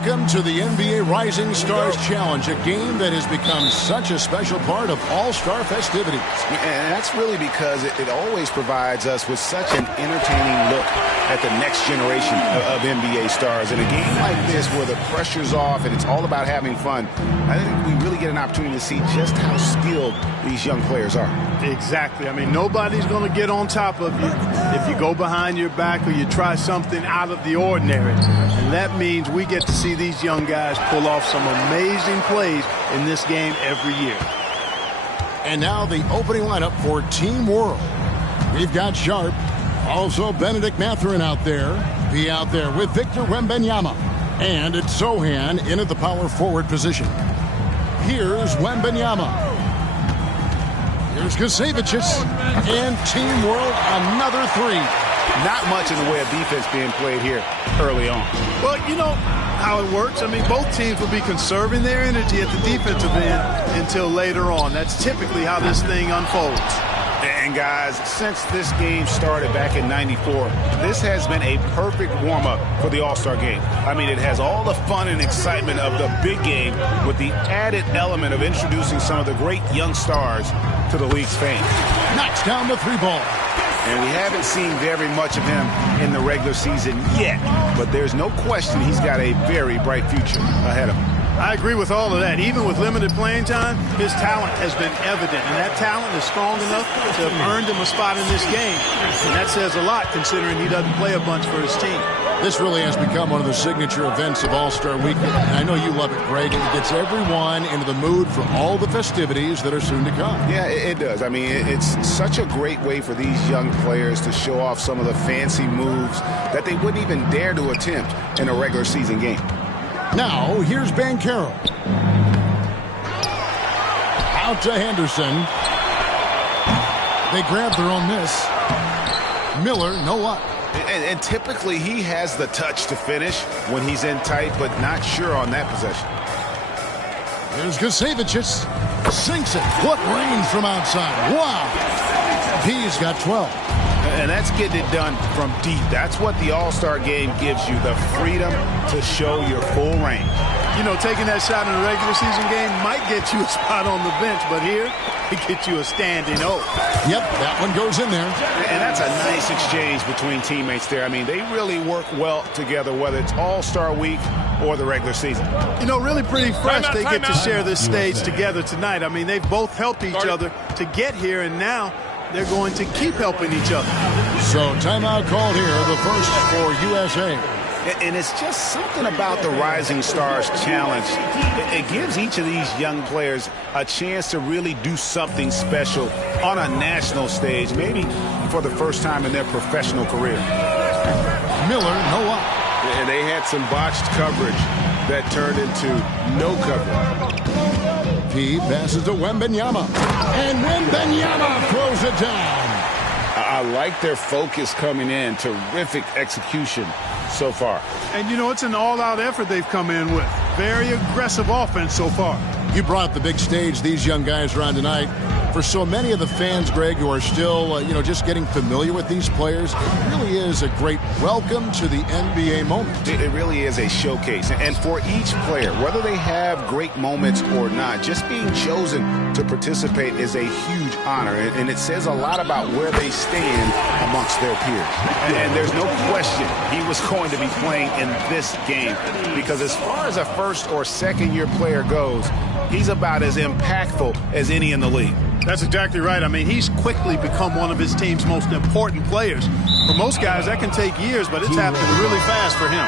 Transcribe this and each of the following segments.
Welcome to the NBA Rising Stars Challenge, a game that has become such a special part of all-star festivities. And that's really because it always provides us with such an entertaining look at the next generation of NBA stars. In a game like this where the pressure's off and it's all about having fun, I think we really get an opportunity to see just how skilled these young players are. Exactly. I mean, nobody's going to get on top of you if you go behind your back or you try something out of the ordinary. And that means we get to see these young guys pull off some amazing plays in this game every year. And now the opening lineup for Team World. We've got Sharp, also Benedict Mathurin out there. Be out there with Victor Wembanyama. And it's Sohan in at the power forward position. Here's Wembanyama. Here's Kasevicius. And Team World, another three. Not much in the way of defense being played here early on. Well, you know how it works. I mean, both teams will be conserving their energy at the defensive end until later on. That's typically how this thing unfolds. And guys, since this game started back in '94, this has been a perfect warm-up for the All-Star game. I mean, it has all the fun and excitement of the big game with the added element of introducing some of the great young stars to the league's fame. Knocks down the three ball. And we haven't seen very much of him in the regular season yet, but there's no question he's got a very bright future ahead of him. I agree with all of that. Even with limited playing time, his talent has been evident, and that talent is strong enough to have earned him a spot in this game. And that says a lot considering he doesn't play a bunch for his team. This really has become one of the signature events of All-Star Weekend. And I know you love it, Greg. It gets everyone into the mood for all the festivities that are soon to come. Yeah, it does. I mean, it's such a great way for these young players to show off some of the fancy moves that they wouldn't even dare to attempt in a regular season game. Now, here's Banchero. Out to Henderson. They grab their own miss. Miller, no luck. And typically he has the touch to finish when he's in tight, but not sure on that possession. Here's Kasevicius. Sinks it. What range from outside. Wow. He's got 12. And that's getting it done from deep. That's what the All-Star game gives you, the freedom to show your full range. You know, taking that shot in a regular season game might get you a spot on the bench, but here, it gets you a standing O. Yep, that one goes in there. And that's a nice exchange between teammates there. I mean, they really work well together, whether it's All-Star Week or the regular season. You know, really pretty fresh they get to share this stage together tonight. I mean, they've both helped each other to get here, and now they're going to keep helping each other. So timeout called here, the first for USA. And it's just something about the Rising Stars Challenge. It gives each of these young players a chance to really do something special on a national stage, maybe for the first time in their professional career. Miller, no up. And they had some botched coverage that turned into no coverage. He passes to Wembanyama. And Wembanyama throws it down. I like their focus coming in. Terrific execution so far. And, you know, it's an all-out effort they've come in with. Very aggressive offense so far. You brought the big stage these young guys are on tonight. For so many of the fans, Greg, who are still, just getting familiar with these players, it really is a great welcome to the NBA moment. It really is a showcase. And for each player, whether they have great moments or not, just being chosen to participate is a huge honor. And it says a lot about where they stand amongst their peers. And there's no question he was going to be playing in this game, because as far as a first or second year player goes, he's about as impactful as any in the league. That's exactly right. I mean, he's quickly become one of his team's most important players. For most guys, that can take years, but it's happening really fast for him.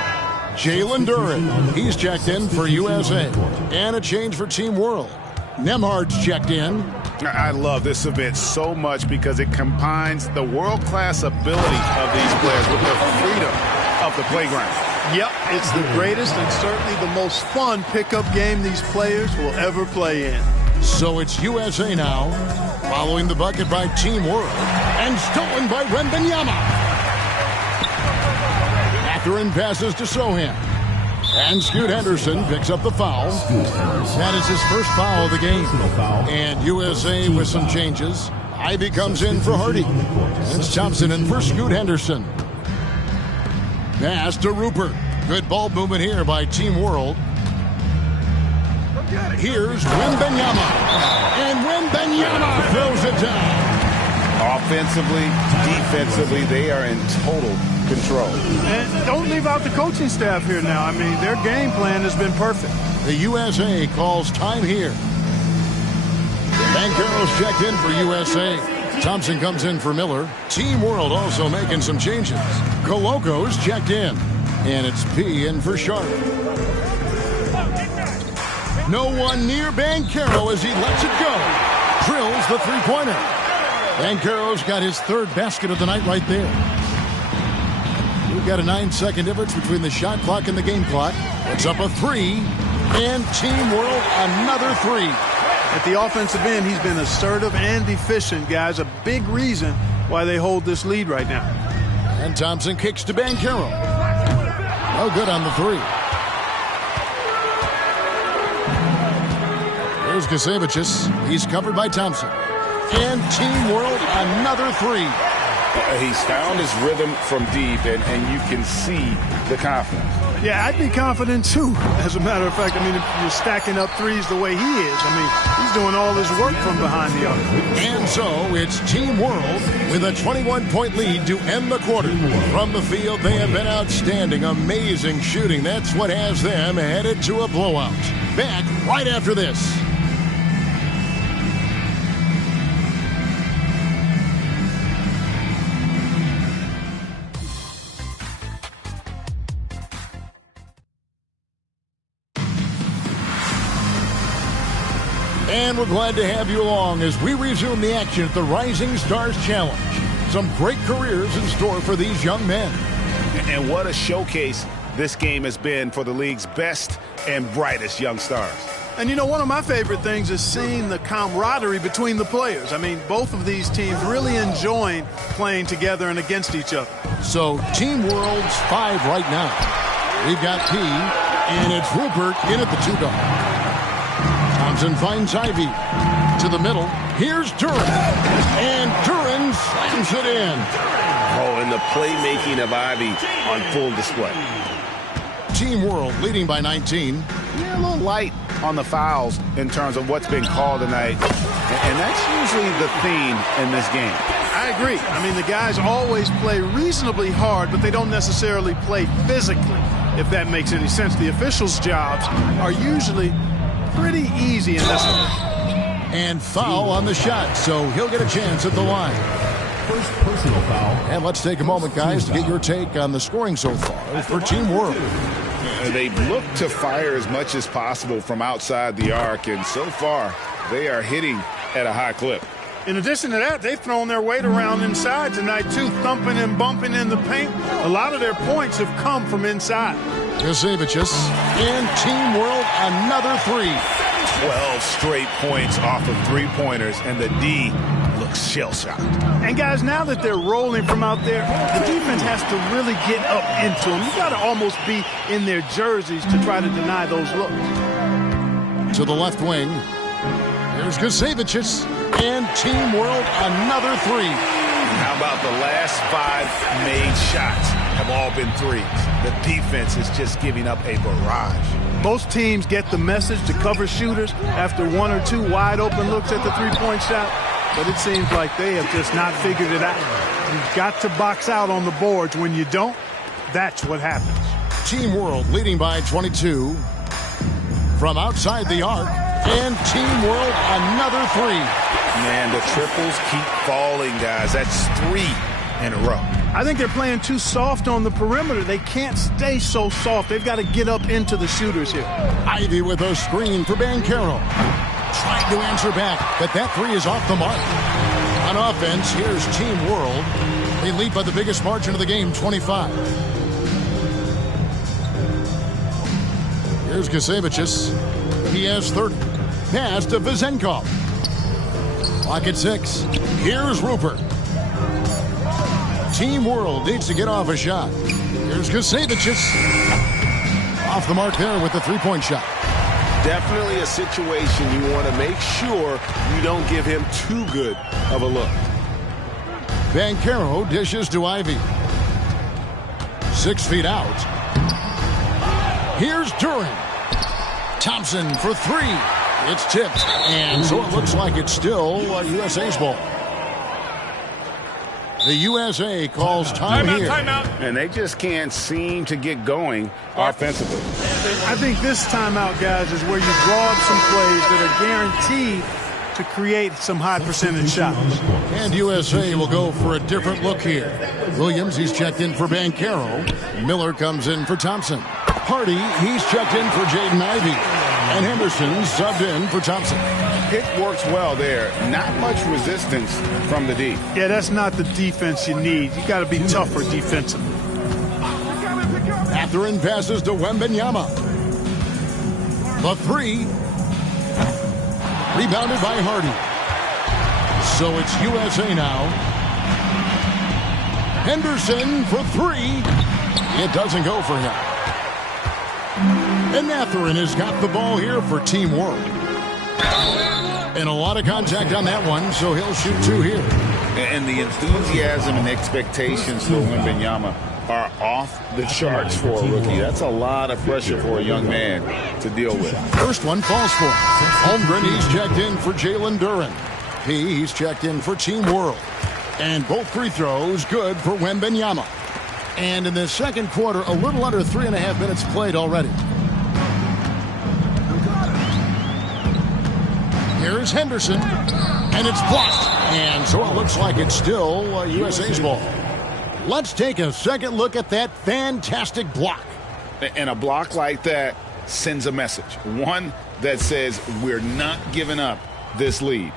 Jalen Duren, he's checked in for USA. And a change for Team World. Nemhard's checked in. I love this event so much because it combines the world-class ability of these players with the freedom of the playground. Yep, it's the greatest and certainly the most fun pickup game these players will ever play in. So it's USA now, following the bucket by Team World, and stolen by Wembanyama. Mathurin passes to Sohan. And Scoot Henderson picks up the foul. That is his first foul of the game. And USA with some changes. Ivy comes in for Hardy. And it's Thompson in for Scoot Henderson. Pass to Rupert. Good ball movement here by Team World. Here's Wembanyama. And Wembanyama throws it down. Offensively, defensively, they are in total control. And don't leave out the coaching staff here now. I mean, their game plan has been perfect. The USA calls time here. Banchero's checked in for USA. Thompson comes in for Miller. Team World also making some changes. Coloco's checked in. And it's P in for Sharp. No one near Banchero as he lets it go. Drills the three-pointer. Banchero's got his third basket of the night right there. We've got a 9-second difference between the shot clock and the game clock. It's up a three. And Team World another three. At the offensive end, he's been assertive and efficient, guys. A big reason why they hold this lead right now. And Thompson kicks to Banchero. No good on the three. Here's Gacevicius. He's covered by Thompson. And Team World another three. He's found his rhythm from deep, and you can see the confidence. Yeah, I'd be confident, too. As a matter of fact, I mean, if you're stacking up threes the way he is, I mean, he's doing all his work from behind the arc. And so it's Team World with a 21-point lead to end the quarter. From the field, they have been outstanding, amazing shooting. That's what has them headed to a blowout. Back right after this. And we're glad to have you along as we resume the action at the Rising Stars Challenge. Some great careers in store for these young men. And what a showcase this game has been for the league's best and brightest young stars. And, you know, one of my favorite things is seeing the camaraderie between the players. I mean, both of these teams really enjoying playing together and against each other. So, Team World's 5 right now. We've got P, and it's Rupert in at the 2-dog. Thompson finds Ivy to the middle. Here's Duran. And Duran slams it in. Oh, and the playmaking of Ivy on full display. Team World leading by 19. Yeah, a little light on the fouls in terms of what's been called tonight. And that's usually the theme in this game. I agree. I mean, the guys always play reasonably hard, but they don't necessarily play physically, if that makes any sense. The officials' jobs are usually pretty easy in this one. And foul on the shot, so he'll get a chance at the line. First personal foul. And let's take a moment, guys, to get your take on the scoring so far for Team World. They've looked to fire as much as possible from outside the arc, and so far they are hitting at a high clip. In addition to that, they've thrown their weight around inside tonight, too, thumping and bumping in the paint. A lot of their points have come from inside. Gacevicius and Team World another three. 12 straight points off of three-pointers, and the D looks shell-shocked. And, guys, now that they're rolling from out there, the defense has to really get up into them. You've got to almost be in their jerseys to try to deny those looks. To the left wing, here's Gacevicius and Team World another three. How about the last 5 made shots have all been threes? The defense is just giving up a barrage. Most teams get the message to cover shooters after 1 or 2 wide-open looks at the three-point shot, but it seems like they have just not figured it out. You've got to box out on the boards. When you don't, that's what happens. Team World leading by 22 from outside the arc, and Team World another three. Man, the triples keep falling, guys. That's 3 in a row. I think they're playing too soft on the perimeter. They can't stay so soft. They've got to get up into the shooters here. Ivy with a screen for Banchero. Trying to answer back, but that three is off the mark. On offense, here's Team World. They lead by the biggest margin of the game, 25. Here's Gacevicius. He has 30. Pass to Vezenkov. Clock at 6. Here's Rupert. Team World needs to get off a shot. Here's Gacevicius. Off the mark there with the three-point shot. Definitely a situation you want to make sure you don't give him too good of a look. Banchero dishes to Ivy. 6 feet out. Here's Duran. Thompson for three. It's tipped, and so it looks like it's still USA's ball. The USA calls time here. Timeout. And they just can't seem to get going offensively. I think this timeout, guys, is where you draw up some plays that are guaranteed to create some high percentage shots. And USA will go for a different look here. Williams, he's checked in for Banchero. Miller comes in for Thompson. Hardy, he's checked in for Jaden Ivey. And Henderson subbed in for Thompson. It works well there. Not much resistance from the D. Yeah, that's not the defense you need. You got to be tougher defensively. Mathurin passes to Wembanyama. The three. Rebounded by Hardy. So it's USA now. Henderson for three. It doesn't go for him. And Mathurin has got the ball here for Team World. And a lot of contact on that one, so he'll shoot two here. And the enthusiasm and expectations for Wembanyama are off the charts for a rookie. That's a lot of pressure for a young man to deal with. First one falls for him. Holmgren, he's checked in for Jalen Duran. He's checked in for Team World. And both free throws good for Wembanyama. And in the second quarter, a little under 3.5 minutes played already. Here's Henderson, and it's blocked. And so it looks like it's still USA's ball. Let's take a second look at that fantastic block. And a block like that sends a message. One that says we're not giving up this lead.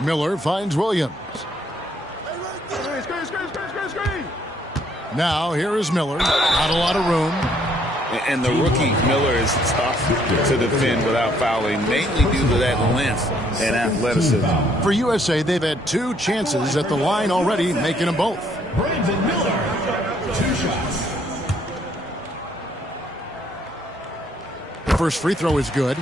Miller finds Williams. Now here is Miller. Not a lot of room. And the rookie Miller is tough to defend without fouling, mainly due to that length and athleticism. For USA, they've had two chances at the line already, making them both. Brandon Miller, 2 shots. First free throw is good.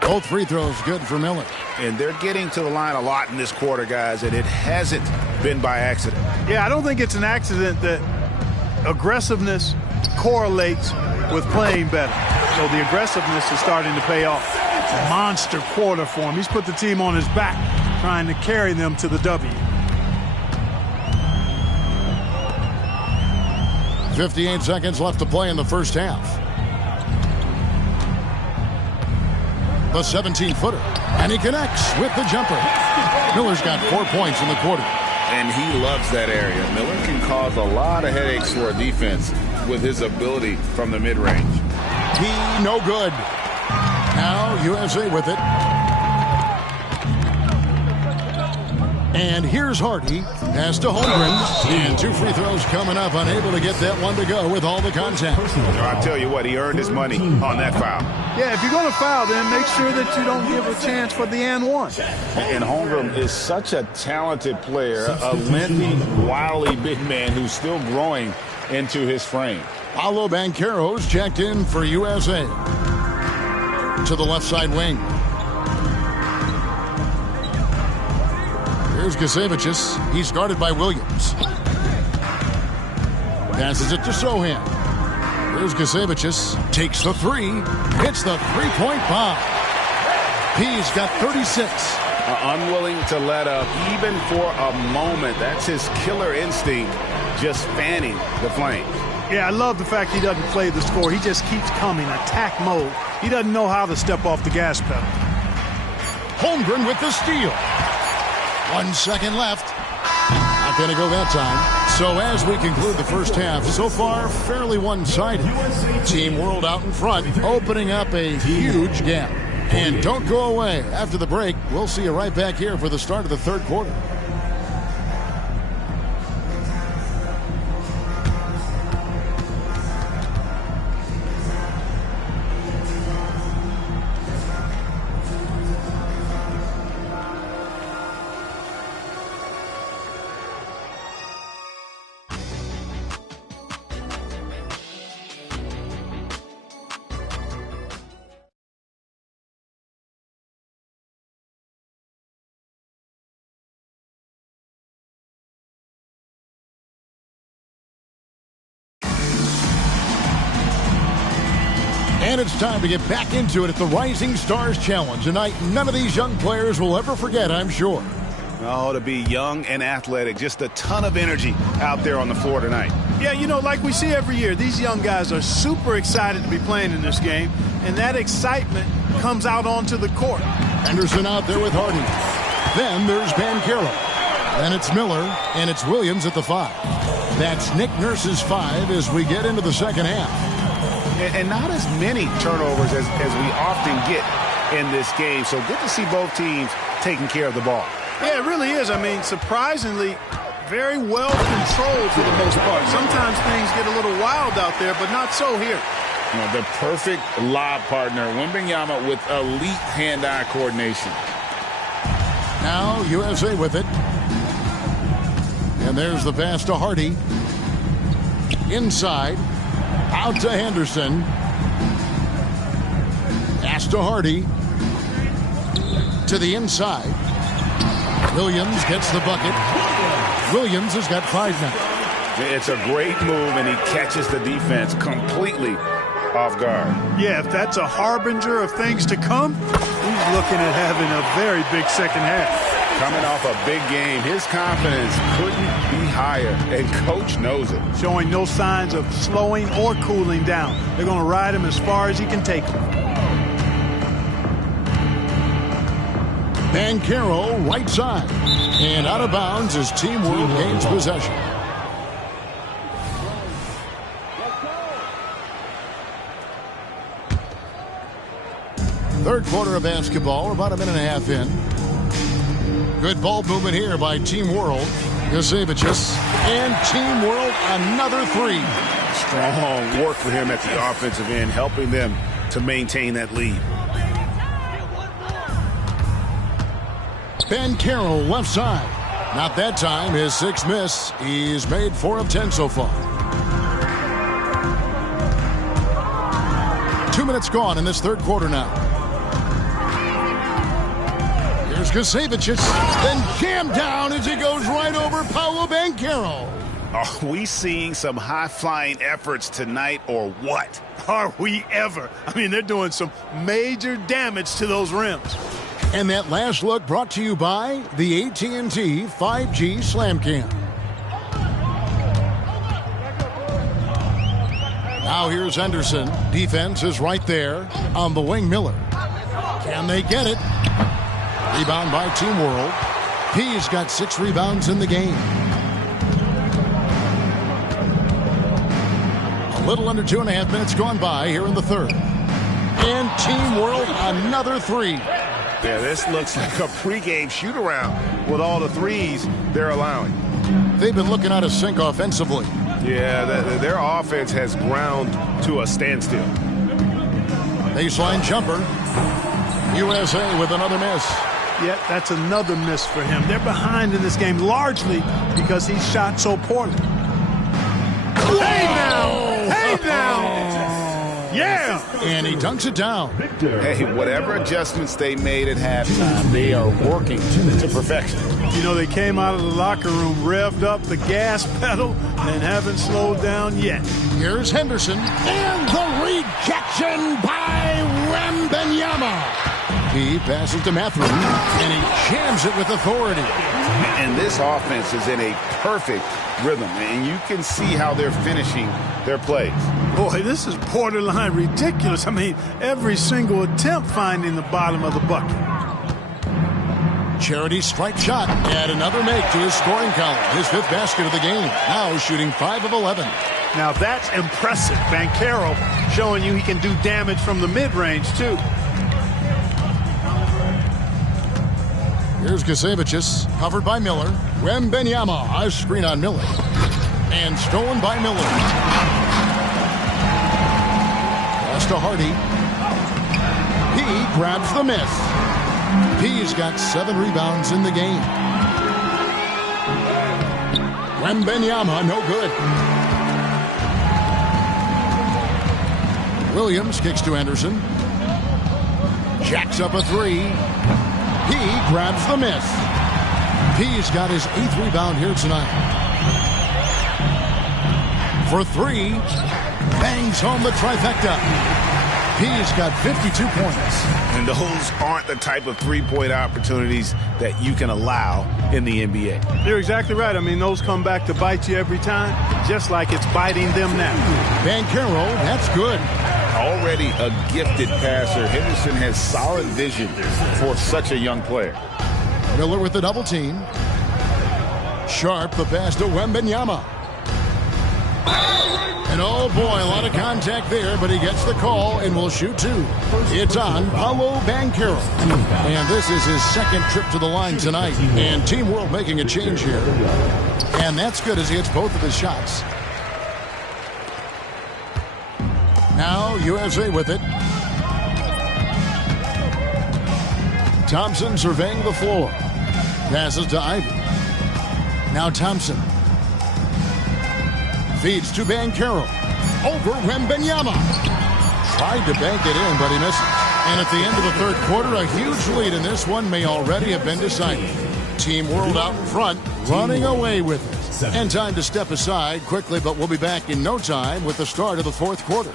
Both free throws good for Miller. And they're getting to the line a lot in this quarter, guys, and it hasn't been by accident. Yeah, I don't think it's an accident that aggressiveness correlates with playing better. So the aggressiveness is starting to pay off. Monster quarter for him. He's put the team on his back, trying to carry them to the W. 58 seconds left to play in the first half. The 17-footer, and he connects with the jumper. Miller's got 4 points in the quarter. And he loves that area. Miller can cause a lot of headaches for a defense with his ability from the mid-range. No good. Now USA with it. And here's Hardy. Pass to Holmgren. And 2 free throws coming up. Unable to get that one to go with all the contact. I'll tell you what, he earned his money on that foul. Yeah, if you're going to foul, then make sure that you don't give a chance for the and one. And Holmgren is such a talented player, a lengthy, wily big man who's still growing into his frame. Paolo Banchero's checked in for USA. To the left side wing. Here's Gacevicius. He's guarded by Williams. Passes it to Sohan. Here's Gacevicius. Takes the three. Hits the three-point bomb. He's got 36. Unwilling to let up even for a moment. That's his killer instinct, just fanning the flames. Yeah, I love the fact he doesn't play the score. He just keeps coming, attack mode. He doesn't know how to step off the gas pedal. Holmgren with the steal. 1 second left. Not going to go that time. So as we conclude the first half, so far fairly one-sided. Team World out in front, opening up a huge gap. And don't go away. After the break, we'll see you right back here for the start of the third quarter. And it's time to get back into it at the Rising Stars Challenge. A night none of these young players will ever forget, I'm sure. Oh, to be young and athletic. Just a ton of energy out there on the floor tonight. Yeah, you know, like we see every year, these young guys are super excited to be playing in this game, and that excitement comes out onto the court. Henderson out there with Hardy. Then there's Banchero. Then it's Miller, and it's Williams at the 5. That's Nick Nurse's 5 as we get into the second half. And not as many turnovers as we often get in this game. So good to see both teams taking care of the ball. Yeah, it really is. I mean, surprisingly, very well controlled for the most part. Sometimes things get a little wild out there, but not so here. You know, the perfect lob partner, Wembanyama, with elite hand-eye coordination. Now USA with it. And there's the pass to Hardy. Inside. Out to Henderson. Pass to Hardy. To the inside. Williams gets the bucket. Williams has got 5 now. It's a great move, and he catches the defense completely off guard. Yeah, if that's a harbinger of things to come, he's looking at having a very big second half. Coming off a big game, his confidence couldn't be higher, and Coach knows it. Showing no signs of slowing or cooling down. They're going to ride him as far as he can take him. Banchero right side. And out of bounds as Team World gains possession. Third quarter of basketball, about a minute and a half in. Good ball movement here by Team World. Jasevicius and Team World, another 3. Strong work for him at the offensive end, helping them to maintain that lead. Banchero left side. Not that time. His 6th miss. He's made 4 of 10 so far. 2 minutes gone in this third quarter now. Here's Jasevicius. Then jammed down as he goes right over Paolo Banchero. Are we seeing some high-flying efforts tonight or what? Are we ever? I mean, they're doing some major damage to those rims. And that last look brought to you by the AT&T 5G Slam Cam. Now here's Henderson. Defense is right there on the wing. Miller. Can they get it? Rebound by Team World. He's got 6 rebounds in the game. A little under 2.5 minutes gone by here in the third. And Team World another 3. Yeah, this looks like a pregame shoot-around with all the threes they're allowing. They've been looking out of sync offensively. Yeah, their offense has ground to a standstill. Baseline jumper. USA with another miss. Yeah, that's another miss for him. They're behind in this game largely because he shot so poorly. Hey now! Hey now! Yeah! And he dunks it down. Hey, whatever adjustments they made at halftime, they are working to perfection. You know, they came out of the locker room, revved up the gas pedal, and haven't slowed down yet. Here's Henderson. And the rejection by Wembanyama. He passes to Matthew, and he jams it with authority. And this offense is in a perfect rhythm, and you can see how they're finishing their plays. Boy, this is borderline ridiculous. I mean, every single attempt finding the bottom of the bucket. Charity strike shot. Add another make to his scoring column. His 5th basket of the game. Now shooting 5 of 11. Now that's impressive. Banchero showing you he can do damage from the mid-range, too. Here's Jasevicius, covered by Miller. Wembanyama, a screen on Miller. And stolen by Miller. Pass to Hardy. He grabs the miss. He's got 7 rebounds in the game. Wembanyama, no good. Williams kicks to Anderson. Jacks up a 3. He grabs the miss. He's got his 8th rebound here tonight. For 3, bangs home the trifecta. He's got 52 points. And those aren't the type of three-point opportunities that you can allow in the NBA. You're exactly right. I mean, those come back to bite you every time, just like it's biting them now. Banchero, that's good. Already a gifted passer, Henderson has solid vision for such a young player. Miller with the double team. Sharp, the pass to Wembanyama. And oh boy, a lot of contact there, but he gets the call and will shoot two. It's on Paolo Banchero. And this is his second trip to the line tonight. And Team World making a change here. And that's good as he hits both of his shots. Now USA with it. Thompson surveying the floor. Passes to Ivy. Now Thompson. Feeds to Banchero. Over Wembanyama. Tried to bank it in, but he misses. And at the end of the third quarter, a huge lead in this one may already have been decided. Team World out in front, running away with it. And time to step aside quickly, but we'll be back in no time with the start of the fourth quarter.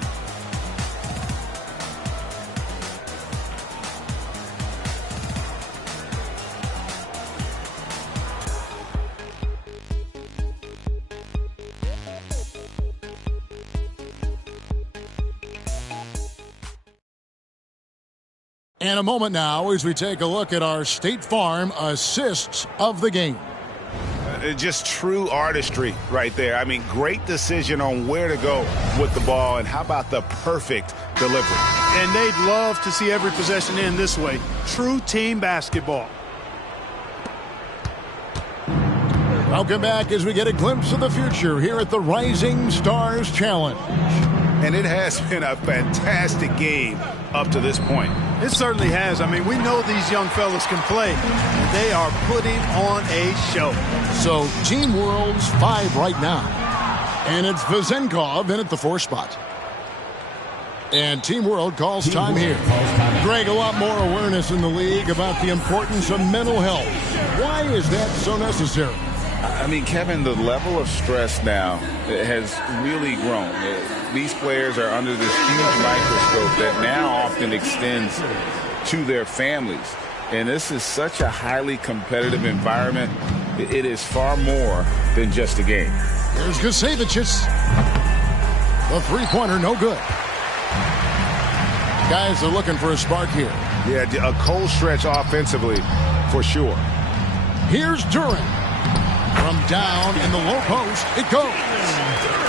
And a moment now as we take a look at our State Farm assists of the game. Just true artistry right there. I mean, great decision on where to go with the ball, and how about the perfect delivery? And they'd love to see every possession end this way. True team basketball. Welcome back as we get a glimpse of the future here at the Rising Stars Challenge. And it has been a fantastic game up to this point. It certainly has. I mean, we know these young fellas can play. They are putting on a show. So, Team World's 5 right now. And it's Vezenkov in at the 4 spot. And Team World calls time here. Greg, a lot more awareness in the league about the importance of mental health. Why is that so necessary? I mean, Kevin, the level of stress now has really grown. These players are under this huge microscope that now often extends to their families. And this is such a highly competitive environment. It is far more than just a game. Here's Gusevicius. The three-pointer, no good. Guys are looking for a spark here. Yeah, a cold stretch offensively for sure. Here's Duran. From down in the low post, it goes.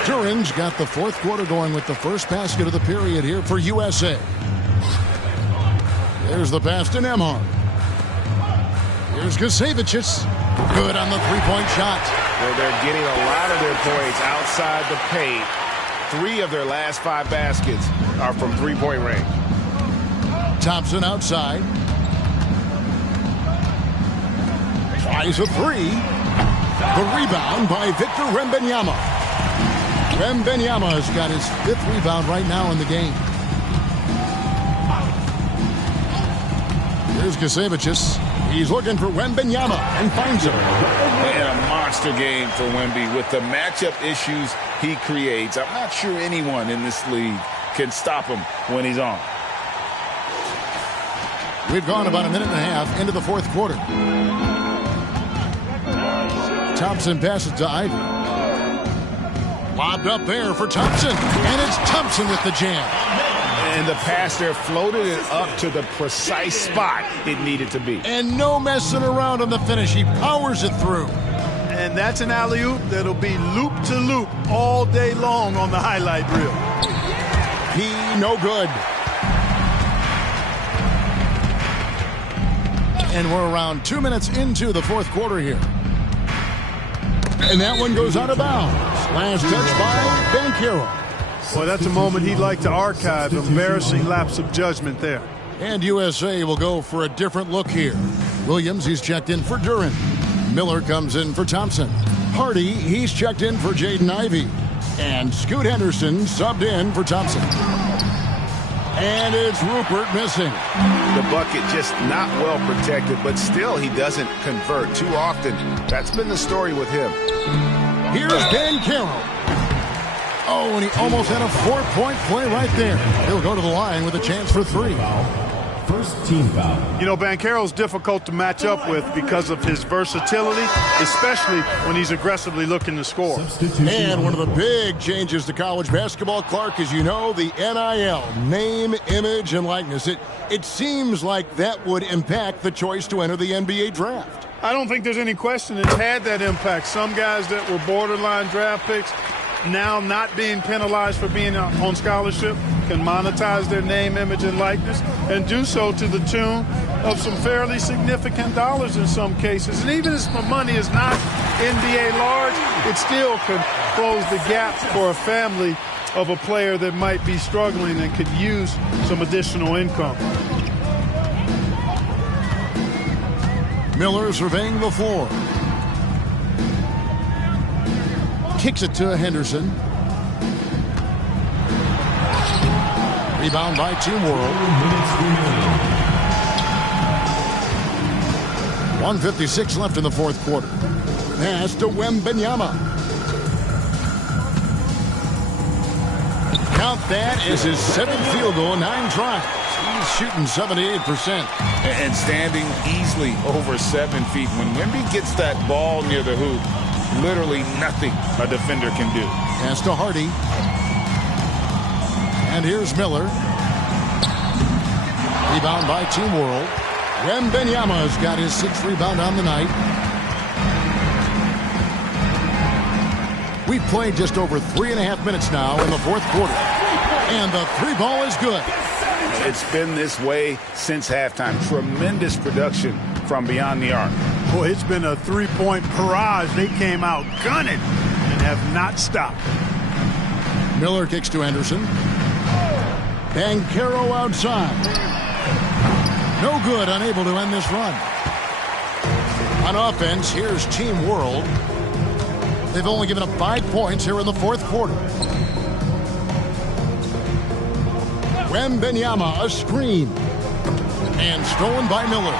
Duran's got the fourth quarter going with the first basket of the period here for USA. There's the pass to Nembhard. Here's Gusevicius. Good on the three-point shot. Well, they're getting a lot of their points outside the paint. 3 of their last 5 baskets are from three-point range. Thompson outside. Tries a 3. The rebound by Victor Wembanyama. Wembanyama has got his 5th rebound right now in the game. Here's Gusevicius. He's looking for Wembanyama and finds him. And a monster game for Wemby with the matchup issues he creates. I'm not sure anyone in this league can stop him when he's on. We've gone about a minute and a half into the fourth quarter. Thompson passes to Ivy. Lobbed up there for Thompson. And it's Thompson with the jam. And the pass there floated it up to the precise spot it needed to be. And no messing around on the finish. He powers it through. And that's an alley-oop that'll be loop-to-loop all day long on the highlight reel. He no good. And we're around 2 minutes into the fourth quarter here. And that one goes out of bounds. Last touch by Banchero. Well, that's a moment he'd like to archive. Embarrassing lapse of judgment there. And USA will go for a different look here. Williams, he's checked in for Duran. Miller comes in for Thompson. Hardy, he's checked in for Jaden Ivey. And Scoot Henderson subbed in for Thompson. And it's Rupert missing. The bucket just not well protected, but still he doesn't convert too often. That's been the story with him. Here's Banchero. Oh, and he almost had a 4-point play right there. He'll go to the line with a chance for 3. First team foul. You know, Banchero's difficult to match up with because of his versatility, especially when he's aggressively looking to score. And one of the big changes to college basketball, Clark, is, you know, the NIL, name, image, and likeness. It seems like that would impact the choice to enter the NBA draft. I don't think there's any question it's had that impact. Some guys that were borderline draft picks now not being penalized for being on scholarship can monetize their name, image, and likeness and do so to the tune of some fairly significant dollars in some cases. And even if the money is not NBA large, it still can close the gap for a family of a player that might be struggling and could use some additional income. Miller surveying the floor. Kicks it to Henderson. Rebound by Team World. 1:56 left in the fourth quarter. Pass to Wembanyama. Count that as his 7th field goal in 9 tries. He's shooting 78%. And standing easily over 7 feet. When Wemby gets that ball near the hoop, literally nothing a defender can do. Pass to Hardy. And here's Miller. Rebound by Team World. Wembanyama's got his 6th rebound on the night. We've played just over 3.5 minutes now in the fourth quarter. And the 3 ball is good. It's been this way since halftime. Tremendous production from beyond the arc. Boy, it's been a 3-point barrage. They came out gunning and have not stopped. Miller kicks to Henderson. Banchero outside. No good, unable to end this run. On offense, here's Team World. They've only given up 5 points here in the fourth quarter. Wembanyama, a screen. And stolen by Miller.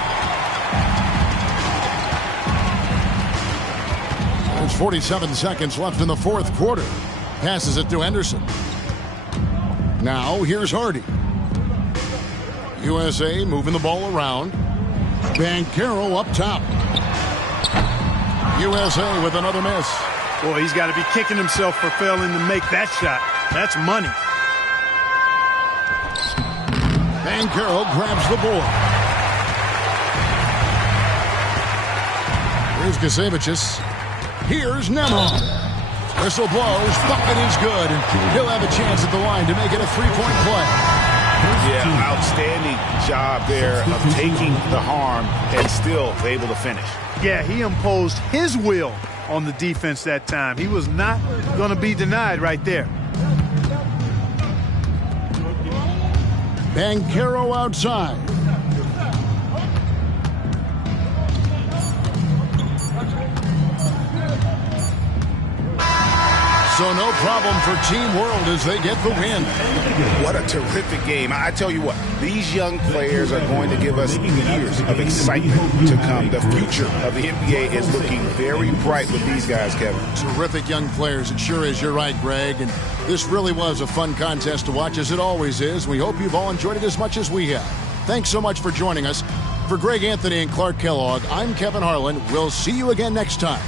There's 47 seconds left in the fourth quarter. Passes it to Henderson. Now here's Hardy. USA moving the ball around. Banchero up top. USA with another miss. Boy, he's got to be kicking himself for failing to make that shot. That's money. Banchero grabs the board. Here's Gacevicius. Here's Nemhard. Whistle blows. Bucket is good. And he'll have a chance at the line to make it a 3-point play. Yeah, outstanding job there of taking the harm and still able to finish. Yeah, he imposed his will on the defense that time. He was not going to be denied right there. Banchero outside. So no problem for Team World as they get the win. What a terrific game. I tell you what, these young players are going to give us years of excitement to come. The future of the NBA is looking very bright with these guys, Kevin. Terrific young players. It sure is. You're right, Greg. And this really was a fun contest to watch, as it always is. We hope you've all enjoyed it as much as we have. Thanks so much for joining us. For Greg Anthony and Clark Kellogg, I'm Kevin Harlan. We'll see you again next time.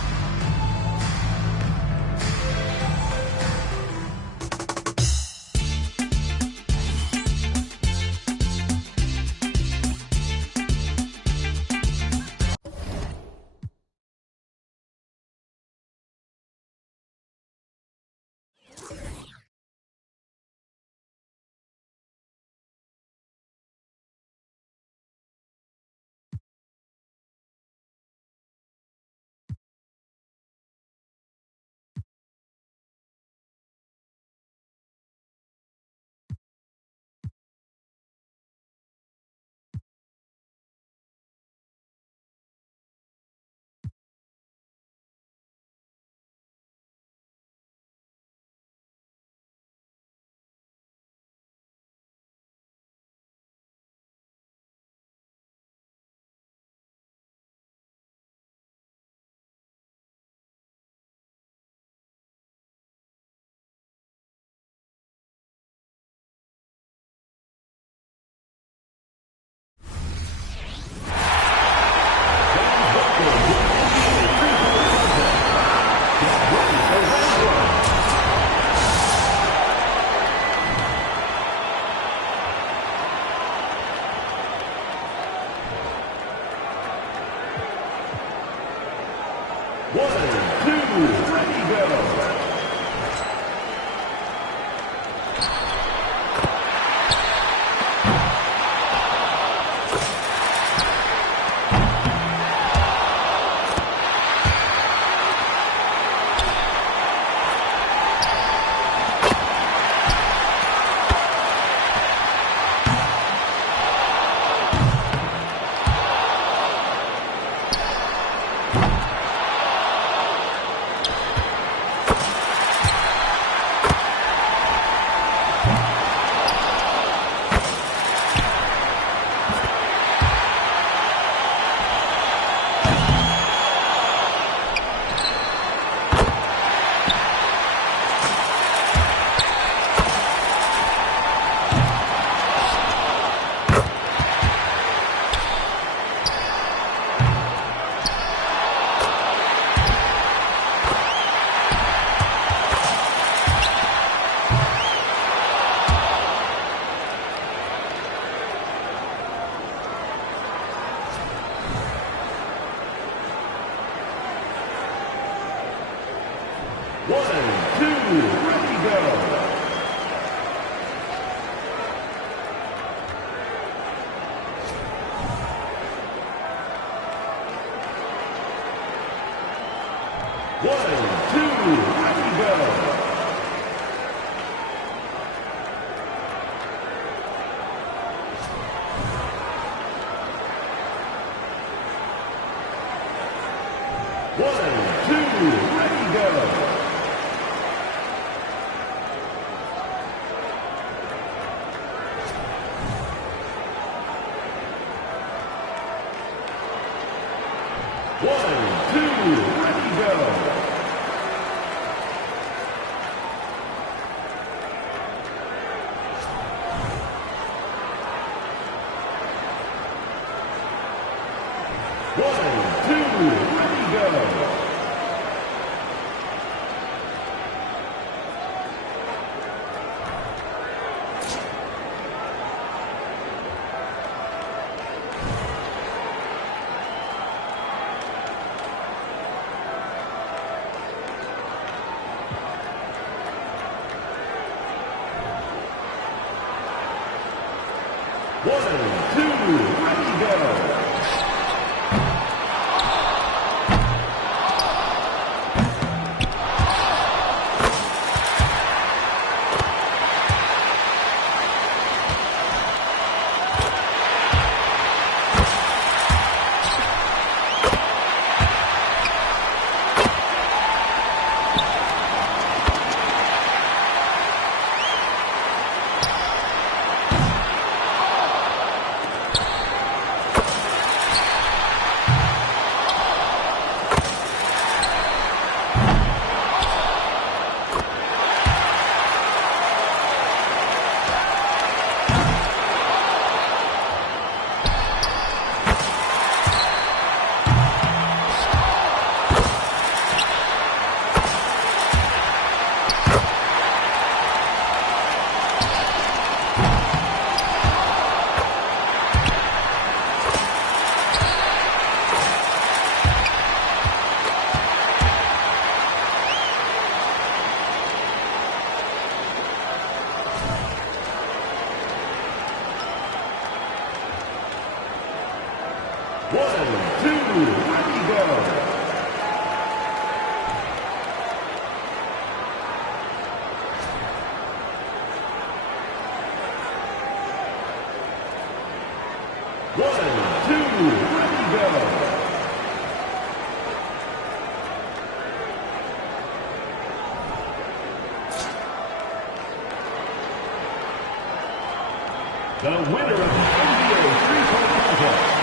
The winner of the NBA three-point contest.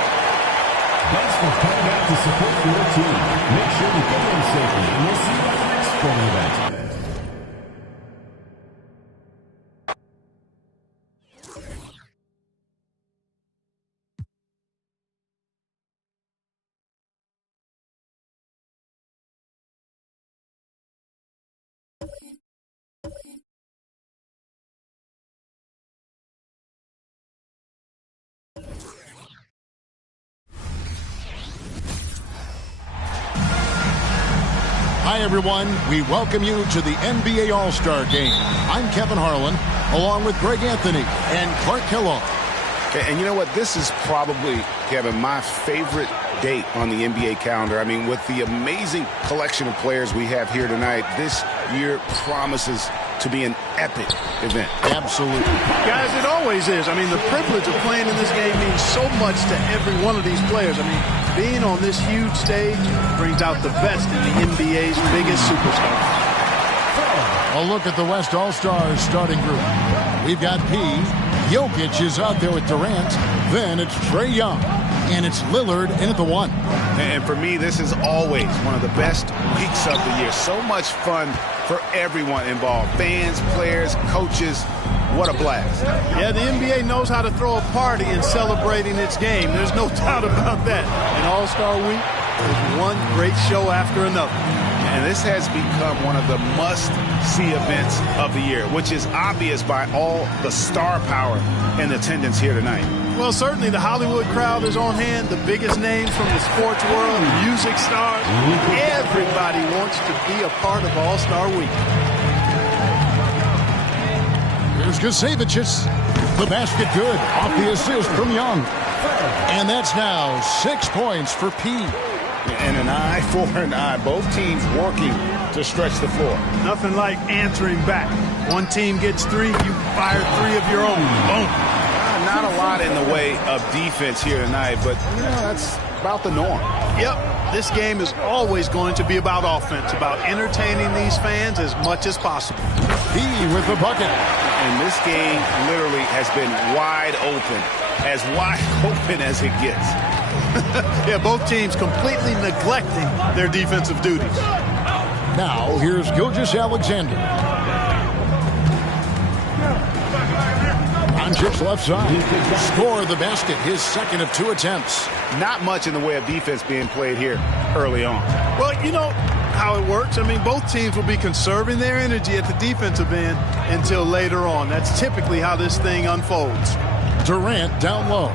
Thanks for coming out to support your team. Make sure to get in safely, and we'll see you at the next sporting event. Hi, everyone. We welcome you to the NBA All-Star Game. I'm Kevin Harlan, along with Greg Anthony and Clark Kellogg. And you know what? This is probably, Kevin, my favorite date on the NBA calendar. I mean, with the amazing collection of players we have here tonight, this year promises to be an epic event. Absolutely. Guys, it always is. I mean, the privilege of playing in this game means so much to every one of these players. I mean, being on this huge stage brings out the best in the NBA's biggest superstars. A look at the West All-Stars starting group. We've got P. Jokic is out there with Durant. Then it's Trae Young. And it's Lillard in at the 1. And for me, this is always one of the best weeks of the year. So much fun for everyone involved. Fans, players, coaches. What a blast. Yeah, the NBA knows how to throw a party in celebrating its game. There's no doubt about that. And All-Star Week is one great show after another. And this has become one of the must-see events of the year, which is obvious by all the star power and attendance here tonight. Well, certainly the Hollywood crowd is on hand, the biggest names from the sports world, music stars. Everybody wants to be a part of All-Star Week. Here's Gusevicius. The basket good. Off the assist from Young. And that's now 6 points for P. And an eye for an eye. Both teams working to stretch the floor. Nothing like answering back. One team gets 3, you fire 3 of your own. Boom. Not a lot in the way of defense here tonight, but, you know, that's about the norm. Yep, this game is always going to be about offense, about entertaining these fans as much as possible. P with the bucket. And this game literally has been wide open as it gets. Yeah, both teams completely neglecting their defensive duties. Now, here's Gilgeous-Alexander. Doncic left side. Score the basket, his second of 2 attempts. Not much in the way of defense being played here early on. Well, you know how it works. I mean, both teams will be conserving their energy at the defensive end until later on. That's typically how this thing unfolds. Durant down low.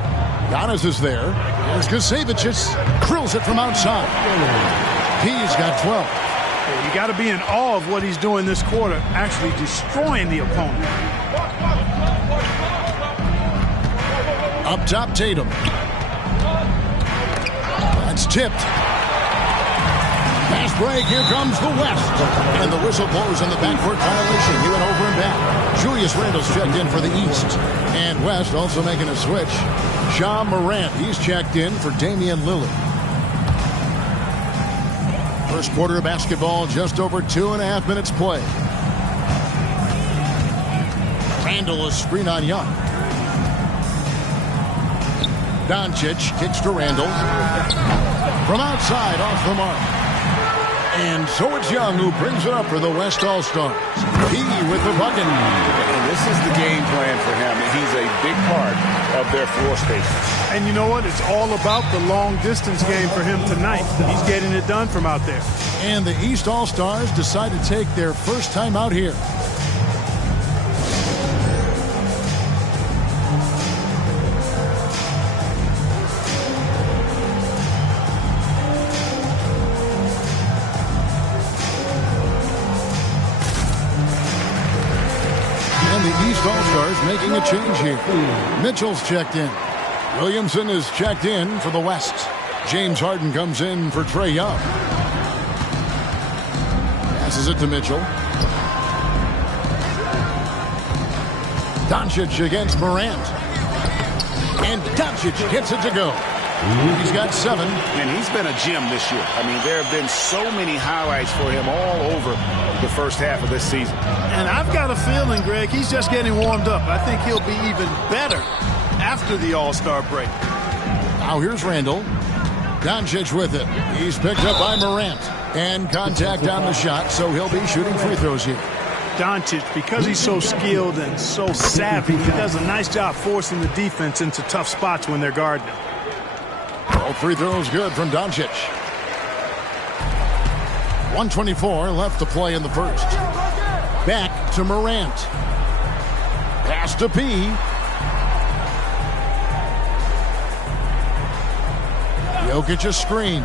Giannis is there. There's Gusevicius. Drills it from outside. He's got 12. You got to be in awe of what he's doing this quarter, actually destroying the opponent. Up top, Tatum. That's tipped. Pass break. Here comes the West. And the whistle blows on the backcourt violation. He went over and back. Julius Randle's checked in for the East. And West also making a switch. Ja Morant, he's checked in for Damian Lillard. First quarter of basketball, just over 2.5 minutes play. Randle, a screen on Young. Doncic kicks to Randle. From outside, off the mark. And so it's Young who brings it up for the West All-Stars. He with the bucket. And this is the game plan for him. He's a big part of their floor space. And you know what? It's all about the long-distance game for him tonight. He's getting it done from out there. And the East All-Stars decide to take their first time out here. All-Stars making a change here. Mitchell's checked in. Williamson is checked in for the West. James Harden comes in for Trae Young. Passes it to Mitchell. Doncic against Morant. And Doncic gets it to go. He's got 7. And he's been a gem this year. I mean, there have been so many highlights for him all over the first half of this season. And I've got a feeling, Greg, he's just getting warmed up. I think he'll be even better after the All-Star break. Now here's Randle. Doncic with it. He's picked up by Morant. And contact on the shot, so he'll be shooting free throws here. Doncic, because he's so skilled and so savvy, he does a nice job forcing the defense into tough spots when they're guarding him. All free throws good from Doncic. 1:24 left to play in the first. Back to Morant. Pass to P. Jokic a screen.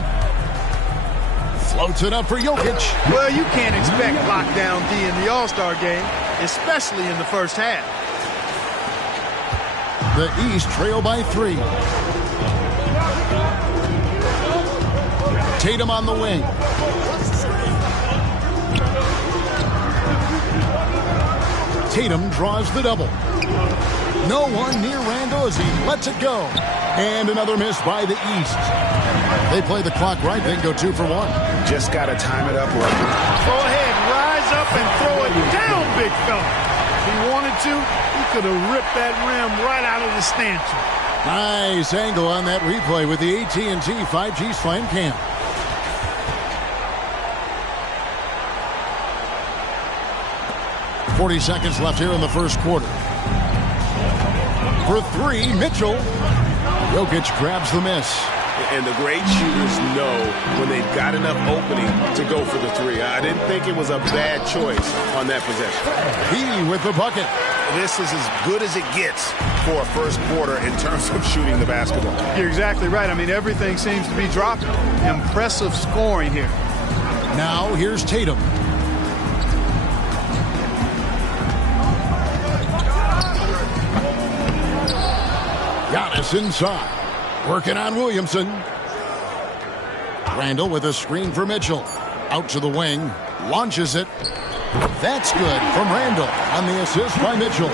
Floats it up for Jokic. Well, you can't expect lockdown D in the All-Star game, especially in the first half. The East trail by 3. Tatum on the wing. Tatum draws the double. No one near Randall as he lets it go. And another miss by the East. They play the clock right, then go 2 for 1. Just got to time it up right. Go ahead, rise up and throw it down, big fella. If he wanted to, he could have ripped that rim right out of the stanchion. Nice angle on that replay with the AT&T 5G Slam Cam. .40 seconds left here in the first quarter. For 3, Mitchell. Jokic grabs the miss. And the great shooters know when they've got enough opening to go for the 3. I didn't think it was a bad choice on that possession. He with the bucket. This is as good as it gets for a first quarter in terms of shooting the basketball. You're exactly right. I mean, everything seems to be dropping. Impressive scoring here. Now here's Tatum. Giannis inside. Working on Williamson. Randall with a screen for Mitchell. Out to the wing. Launches it. That's good from Randall on the assist by Mitchell.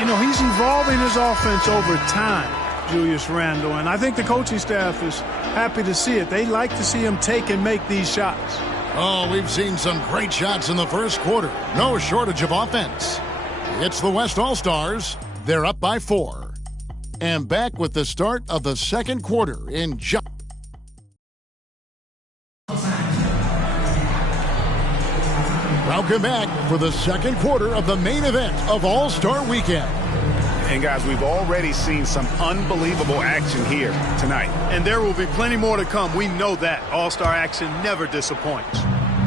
You know, he's evolving his offense over time, Julius Randle, and I think the coaching staff is happy to see it. They like to see him take and make these shots. Oh, we've seen some great shots in the first quarter. No shortage of offense. It's the West All-Stars. They're up by 4. And back with the start of the second quarter in just... Welcome back for the second quarter of the main event of All-Star Weekend. And guys, we've already seen some unbelievable action here tonight. And there will be plenty more to come. We know that. All-Star action never disappoints.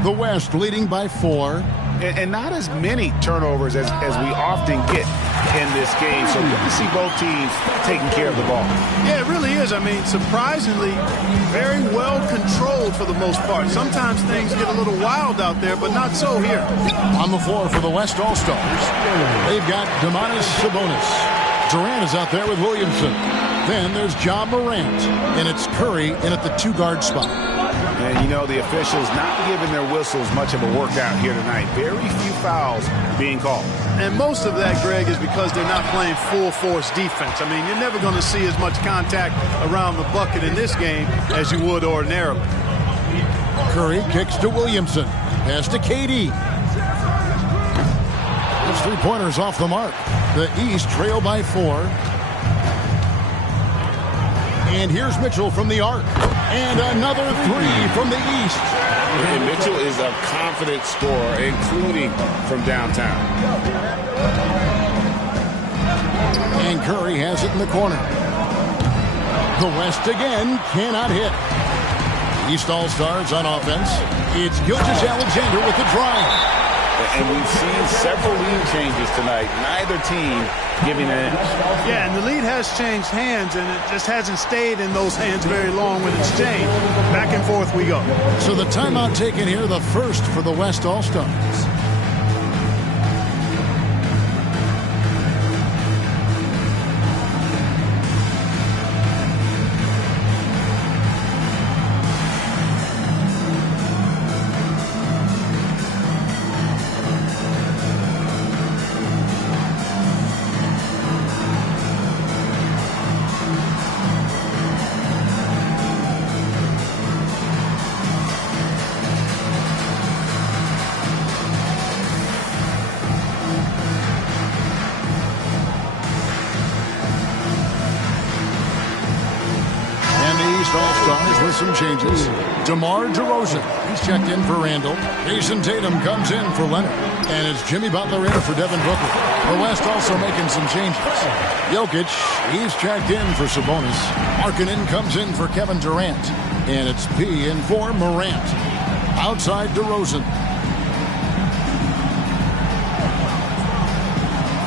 The West leading by 4. And not as many turnovers as we often get in this game. So good to see both teams taking care of the ball. Yeah, it really is. I mean, surprisingly, very well controlled for the most part. Sometimes things get a little wild out there, but not so here. On the floor for the West All-Stars, they've got Domantas Sabonis. Durant is out there with Williamson. Then there's Ja Morant, and it's Curry in at the 2-guard spot. And, you know, the officials not giving their whistles much of a workout here tonight. Very few fouls being called. And most of that, Greg, is because they're not playing full-force defense. I mean, you're never going to see as much contact around the bucket in this game as you would ordinarily. Curry kicks to Williamson. Pass to KD. His 3-pointers off the mark. The East trail by 4. And here's Mitchell from the arc. And another 3 from the East. And Mitchell is a confident scorer, including from downtown. And Curry has it in the corner. The West again cannot hit. East All-Stars on offense. It's Gilgeous-Alexander with the drive. And we've seen several lead changes tonight. Neither team giving an inch. Yeah, and the lead has changed hands, and it just hasn't stayed in those hands very long when it's changed. Back and forth we go. So the timeout taken here, the first for the West All-Stars. All-Stars with some changes. DeMar DeRozan, he's checked in for Randall. Jason Tatum comes in for Leonard. And it's Jimmy Butler in for Devin Booker. The West also making some changes. Jokic, he's checked in for Sabonis. Markkanen comes in for Kevin Durant. And it's P in for Morant. Outside DeRozan.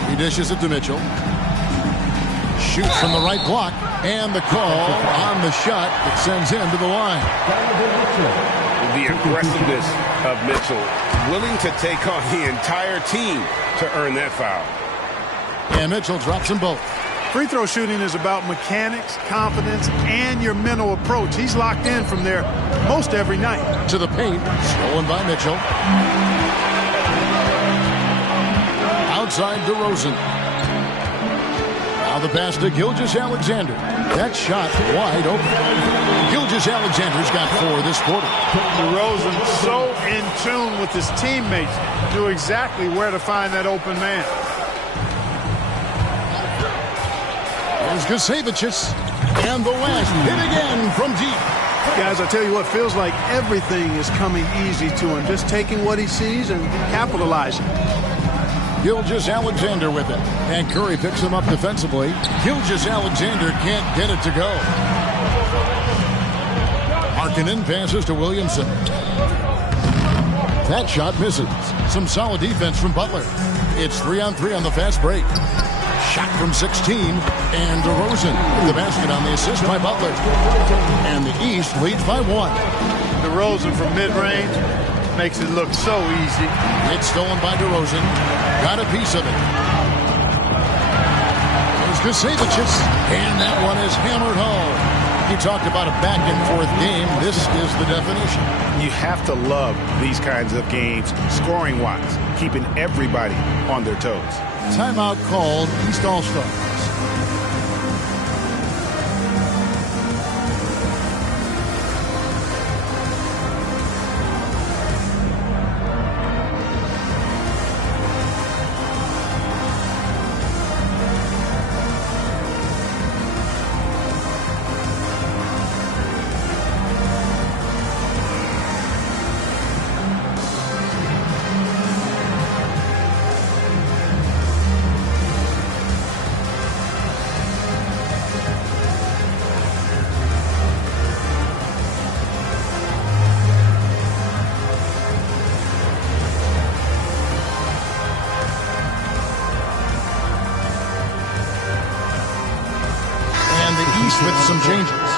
He dishes it to Mitchell. Shoots from the right block. And the call on the shot that sends him to the line. the aggressiveness of Mitchell, willing to take on the entire team to earn that foul. And Mitchell drops them both. Free throw shooting is about mechanics, confidence, and your mental approach. He's locked in from there most every night. To the paint, stolen by Mitchell. Outside DeRozan. Now the pass to Gilgeous-Alexander. That shot wide open. Gilgeous-Alexander's got 4 this quarter. DeRozan so in tune with his teammates, knew exactly where to find that open man. Here's Gusevicius. And the West hit again from deep. Guys, I tell you what, feels like everything is coming easy to him. Just taking what he sees and capitalizing. Gilgeous-Alexander with it. And Curry picks him up defensively. Gilgeous-Alexander can't get it to go. Markkanen passes to Williamson. That shot misses. Some solid defense from Butler. It's 3-on-3 on the fast break. Shot from 16. And DeRozan with the basket on the assist by Butler. And the East leads by 1. DeRozan from mid-range makes it look so easy. It's stolen by DeRozan. Got a piece of it. There's Gusevicius. And that one is hammered home. You talked about a back-and-forth game. This is the definition. You have to love these kinds of games, scoring-wise, keeping everybody on their toes. Timeout called East All-Stars. With some changes.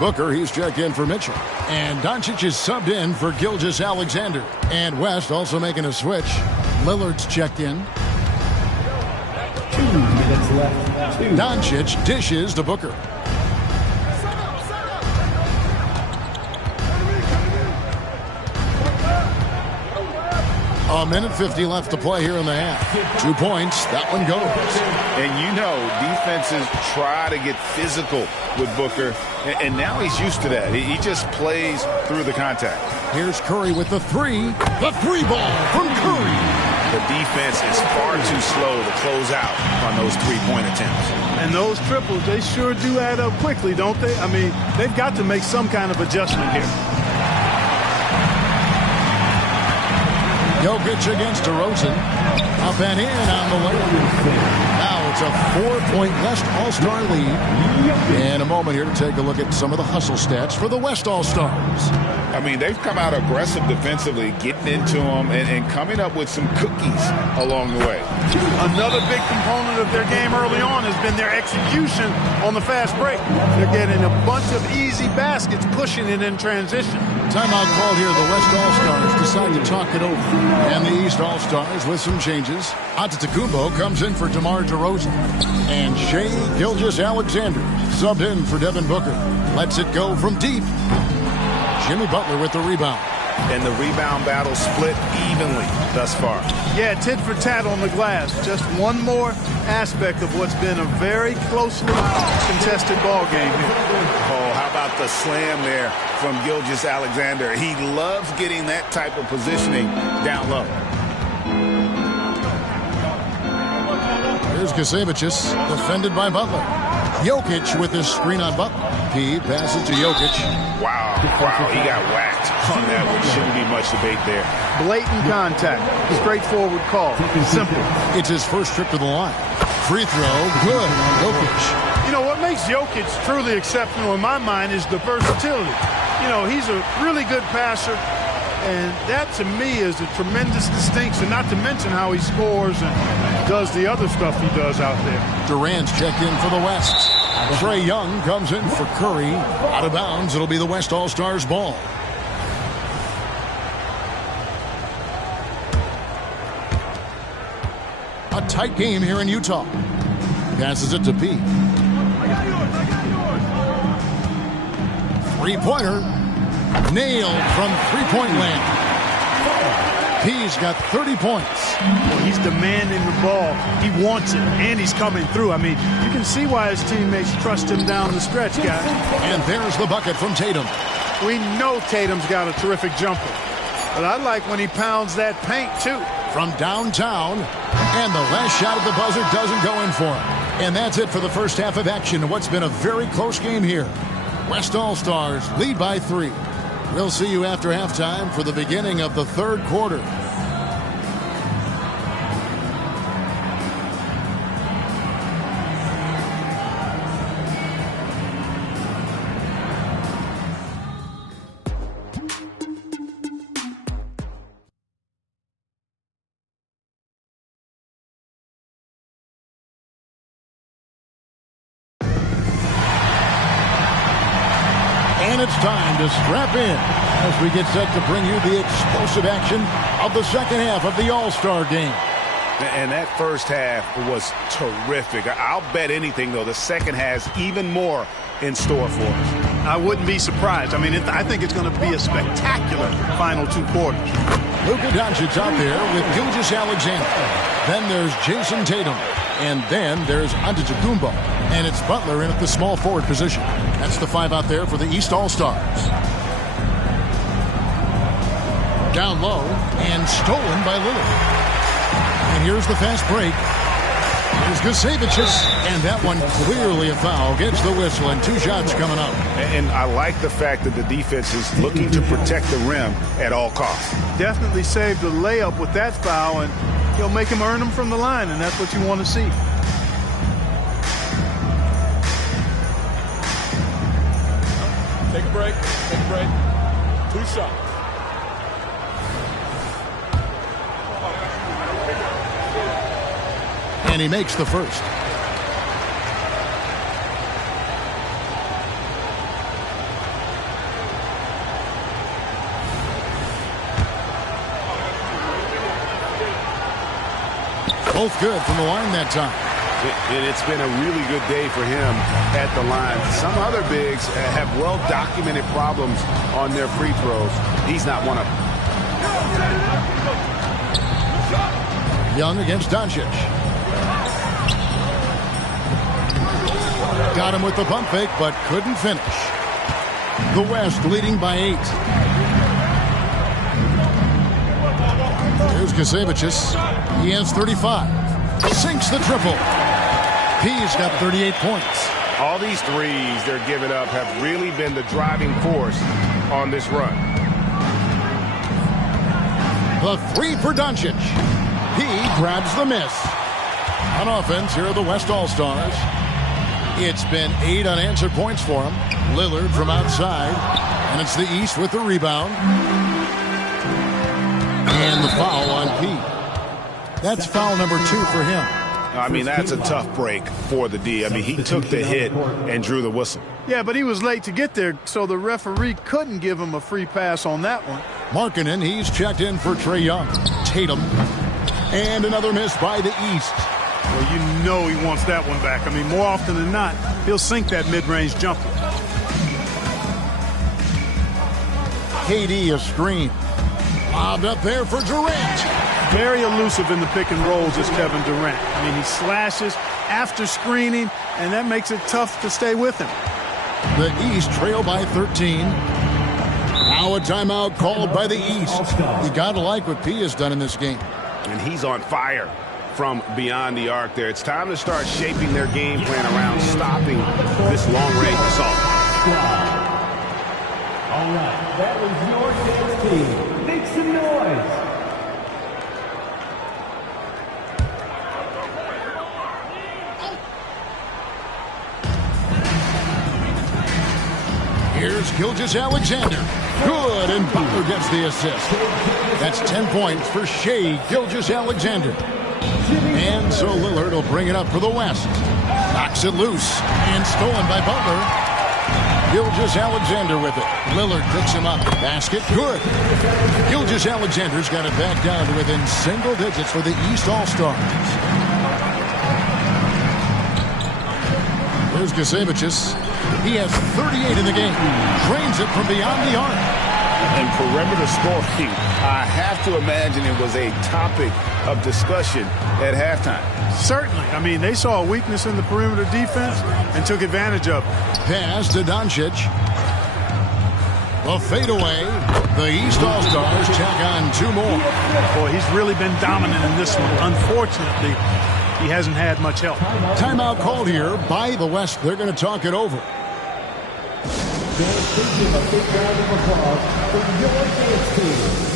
Booker, he's checked in for Mitchell. And Doncic is subbed in for Gilgeous-Alexander. And West also making a switch. Lillard's checked in. 2 minutes left. Doncic dishes to Booker. A minute 50 left to play here in the half. 2 points. That one goes. And you know, defenses try to get physical with Booker, and now he's used to that. He just plays through the contact. Here's Curry with the 3. The 3 ball from Curry. The defense is far too slow to close out on those 3-point attempts. And those triples, they sure do add up quickly, don't they? I mean, they've got to make some kind of adjustment here. Jokic against DeRozan. Up and in on the layup. Now it's a 4-point West All-Star lead. In a moment here to take a look at some of the hustle stats for the West All-Stars. I mean, they've come out aggressive defensively, getting into them and coming up with some cookies along the way. Another big component of their game early on has been their execution on the fast break. They're getting a bunch of easy baskets, pushing it in transition. Timeout called here. The West All-Stars decide to talk it over. And the East All-Stars with some changes. Antetokounmpo comes in for DeMar DeRozan. And Shai Gilgeous-Alexander subbed in for Devin Booker. Lets it go from deep. Jimmy Butler with the rebound. And the rebound battle split evenly thus far. Yeah, tit for tat on the glass. Just one more aspect of what's been a very closely contested ball game here. Oh, how about the slam there from Gilgeous-Alexander? He loves getting that type of positioning down low. Here's Gusevicius, defended by Butler. Jokic with his screen on Butler. He passes to Jokic. Wow, he got whacked on that one. Shouldn't be much debate there. Blatant contact. Straightforward call. Simple. It's his first trip to the line. Free throw, good. Jokic. You know, what makes Jokic truly exceptional in my mind is the versatility. You know, he's a really good passer, and that to me is a tremendous distinction, not to mention how he scores and does the other stuff he does out there. Durant's checked in for the West. Trae Young comes in for Curry. Out of bounds, it'll be the West All-Stars ball. tight game here in Utah. Passes it to P. Three-pointer. Nailed from three-point land. P's got 30 points. Well, he's demanding the ball. He wants it, and he's coming through. I mean, you can see why his teammates trust him down the stretch, guys. And there's the bucket from Tatum. We know Tatum's got a terrific jumper, but I like when he pounds that paint, too. From downtown, and the last shot at the buzzer doesn't go in for him. And that's it for the first half of action in what's been a very close game here. West All-Stars lead by 3. We'll see you after halftime for the beginning of the third quarter. And it's time to strap in as we get set to bring you the explosive action of the second half of the All-Star game. And that first half was terrific. I'll bet anything, though, the second has even more in store for us. I wouldn't be surprised. I mean, I think it's going to be a spectacular final 2 quarters. Luka Doncic out there with Gilgeous-Alexander. Then there's Jason Tatum. And then there's Antetokounmpo. And it's Butler in at the small forward position. That's the 5 out there for the East All-Stars. Down low and stolen by Lillard. And here's the fast break. Here's Gusevicius. And that one clearly a foul. Gets the whistle and 2 shots coming up. And I like the fact that the defense is looking to protect the rim at all costs. Definitely saved a layup with that foul, and he'll make him earn them from the line, and that's what you want to see. Take a break. Take a break. 2 shots. And he makes the first. Both good from the line that time. It's been a really good day for him at the line. Some other bigs have well-documented problems on their free throws. He's not one of them. Young against Doncic. Got him with the pump fake, but couldn't finish. The West leading by 8. Here's Gusevicius. He has 35. Sinks the triple. He's got 38 points. All these threes they're giving up have really been the driving force on this run. The 3 for Doncic. He grabs the miss. On offense, here are the West All-Stars. It's been 8 unanswered points for him. Lillard from outside. And it's the East with the rebound. And the foul on P. That's foul number 2 for him. I mean, that's a tough break for the D. I mean, he took the hit and drew the whistle. Yeah, but he was late to get there, so the referee couldn't give him a free pass on that one. Markkanen, he's checked in for Trae Young. Tatum. And another miss by the East. Well, you know he wants that one back. I mean, more often than not, he'll sink that mid-range jumper. KD a screen. Lobbed up there for Durant. Very elusive in the pick and rolls is Kevin Durant. I mean, he slashes after screening, and that makes it tough to stay with him. The East trail by 13. Now a timeout called by the East. You got to like what P has done in this game. And he's on fire from beyond the arc there. It's time to start shaping their game plan around stopping this long-range assault. All right, that was your dance team. Make some noise. Here's Gilgeous-Alexander. Good, and Butler gets the assist. That's 10 points for Shai Gilgeous-Alexander. And so Lillard will bring it up for the West. Knocks it loose, and stolen by Butler. Gilgeous-Alexander with it. Lillard picks him up. Basket, good. Gilgeous-Alexander's got it back down to within single digits for the East All-Stars. Here's Gasiewicz. He has 38 in the game. Drains it from beyond the arc. And perimeter scoring, I have to imagine it was a topic of discussion at halftime. Certainly. I mean, they saw a weakness in the perimeter defense and took advantage of it. Pass to Doncic. The fadeaway. The East All-Stars tack on 2 more. Boy, he's really been dominant in this one. Unfortunately, he hasn't had much help. Timeout called here by the West. They're going to talk it over. Fans, please give a big round of applause for your dance team.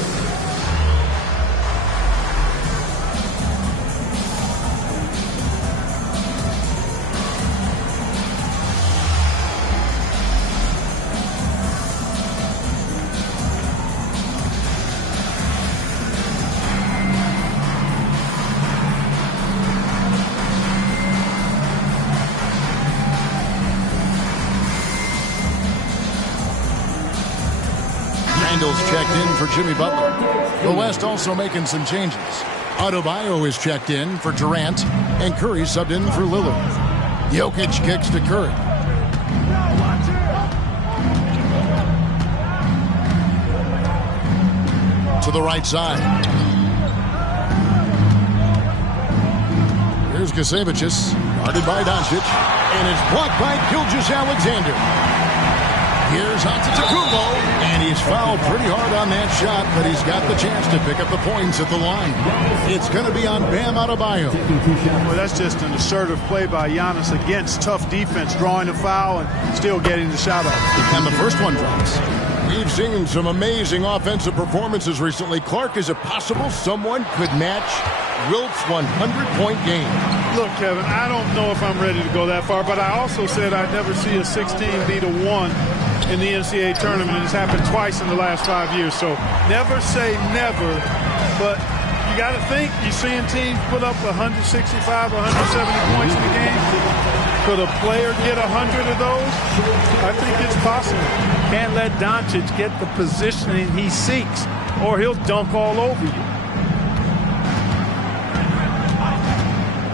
Randall's checked in for Jimmy Butler. The West also making some changes. Adebayo is checked in for Durant, and Curry subbed in for Lillard. Jokic kicks to Curry. To the right side. Here's Gasiewicz, guarded by Doncic, and it's blocked by Gilgeous-Alexander. Here's Antetokounmpo, and he's fouled pretty hard on that shot, but he's got the chance to pick up the points at the line. It's going to be on Bam Adebayo. Well, that's just an assertive play by Giannis against tough defense, drawing a foul and still getting the shot off. And the first one drops. We've seen some amazing offensive performances recently. Clark, is it possible someone could match Wilt's 100-point game? Look, Kevin, I don't know if I'm ready to go that far, but I also said I'd never see a 16 beat a 1 in the NCAA tournament. It's happened twice in the last 5 years, so never say never, but you got to think, you're seeing teams put up 165, 170 points in the game. Could a player get 100 of those? I think it's possible. Can't let Doncic get the positioning he seeks, or he'll dunk all over you.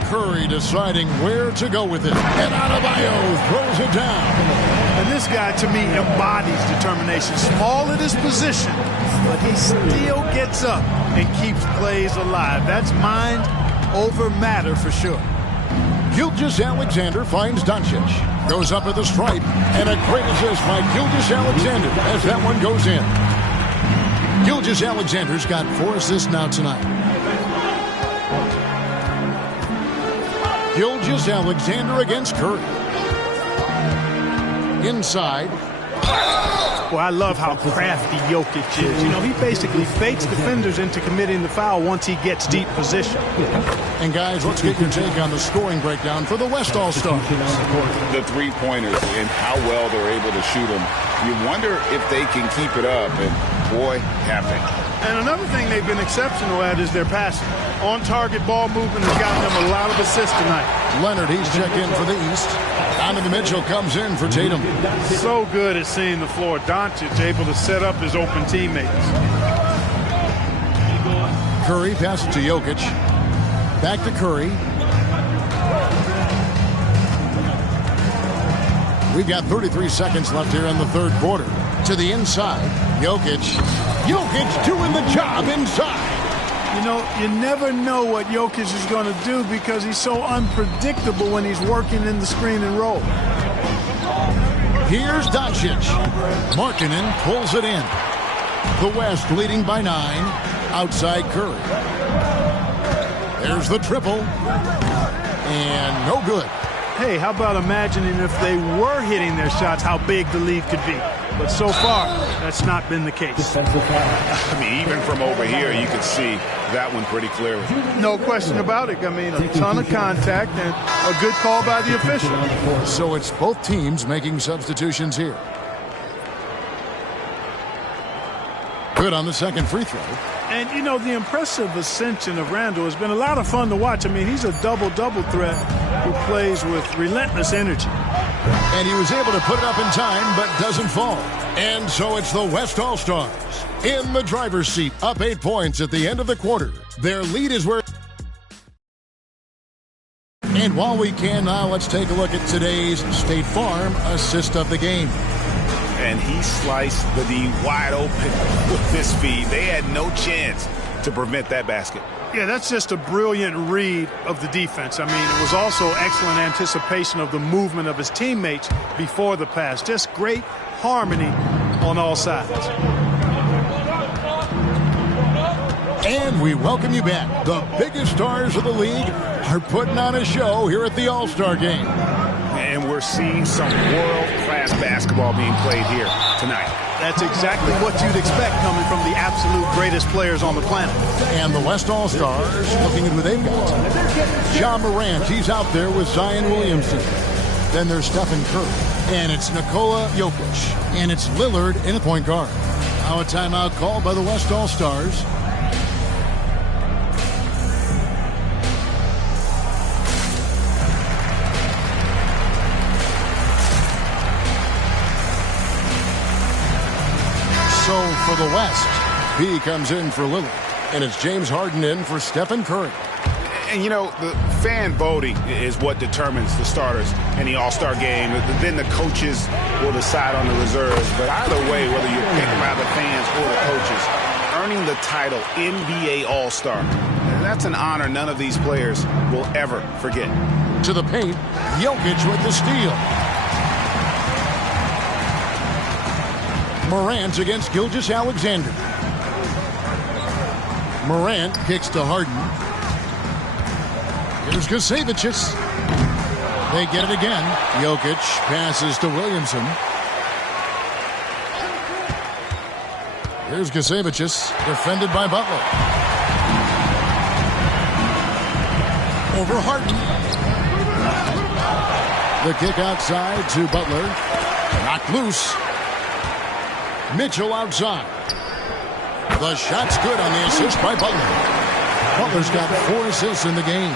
Curry deciding where to go with it, and Adebayo throws it down. And this guy, to me, embodies determination. Small at his position, but he still gets up and keeps plays alive. That's mind over matter for sure. Gilgeous-Alexander finds Doncic. Goes up at the stripe, and a great assist by Gilgeous-Alexander as that one goes in. Gilgeous-Alexander's got 4 assists now tonight. Gilgeous-Alexander against Curry. Inside. Boy, I love how crafty Jokic is. You know, he basically fakes defenders into committing the foul once he gets deep position. And guys, let's get your take on the scoring breakdown for the West All-Stars. The three-pointers and how well they're able to shoot them. You wonder if they can keep it up, and boy, have they. And another thing they've been exceptional at is their passing. On-target ball movement has gotten them a lot of assists tonight. Leonard, he's checked in for the East. Donovan Mitchell comes in for Tatum. So good at seeing the floor. Doncic able to set up his open teammates. Curry passes to Jokic. Back to Curry. We've got 33 seconds left here in the third quarter. To the inside, Jokic. Jokic doing the job inside. You know, you never know what Jokic is going to do because he's so unpredictable when he's working in the screen and roll. Here's Doncic. Markkanen pulls it in. The West leading by 9. Outside Curry. There's the triple. And no good. Hey, how about imagining if they were hitting their shots, how big the lead could be. But so far, that's not been the case. I mean, even from over here, you can see that one pretty clearly. No question about it. I mean, a ton of contact and a good call by the official. So it's both teams making substitutions here. Good on the second free throw. And, you know, the impressive ascension of Randall has been a lot of fun to watch. I mean, he's a double-double threat who plays with relentless energy. And he was able to put it up in time, but doesn't fall. And so it's the West All-Stars in the driver's seat, up 8 points at the end of the quarter. Their lead is where... And while we can now, let's take a look at today's State Farm assist of the game. And he sliced the D wide open with this feed. They had no chance to prevent that basket. Yeah, that's just a brilliant read of the defense. I mean, it was also excellent anticipation of the movement of his teammates before the pass. Just great harmony on all sides. And we welcome you back. The biggest stars of the league are putting on a show here at the All-Star Game. And we're seeing some world-class basketball being played here tonight. That's exactly what you'd expect coming from the absolute greatest players on the planet. And the West All-Stars, looking at who they've got. Ja Morant, he's out there with Zion Williamson. Then there's Stephen Curry. And it's Nikola Jokic. And it's Lillard in a point guard. Now a timeout called by the West All-Stars. So for the West, B comes in for Lillard. And it's James Harden in for Stephen Curry. And, you know, the fan voting is what determines the starters in the All-Star game. Then the coaches will decide on the reserves. But either way, whether you're picked by the fans or the coaches, earning the title NBA All-Star, that's an honor none of these players will ever forget. To the paint, Jokic with the steal. Morant against Gilgeous-Alexander. Morant kicks to Harden. Here's Gusevicius. They get it again. Jokic passes to Williamson. Here's Gusevicius, defended by Butler. Over Harden. The kick outside to Butler. Knocked loose. Mitchell outside. The shot's good on the assist by Butler. Butler's got 4 assists in the game.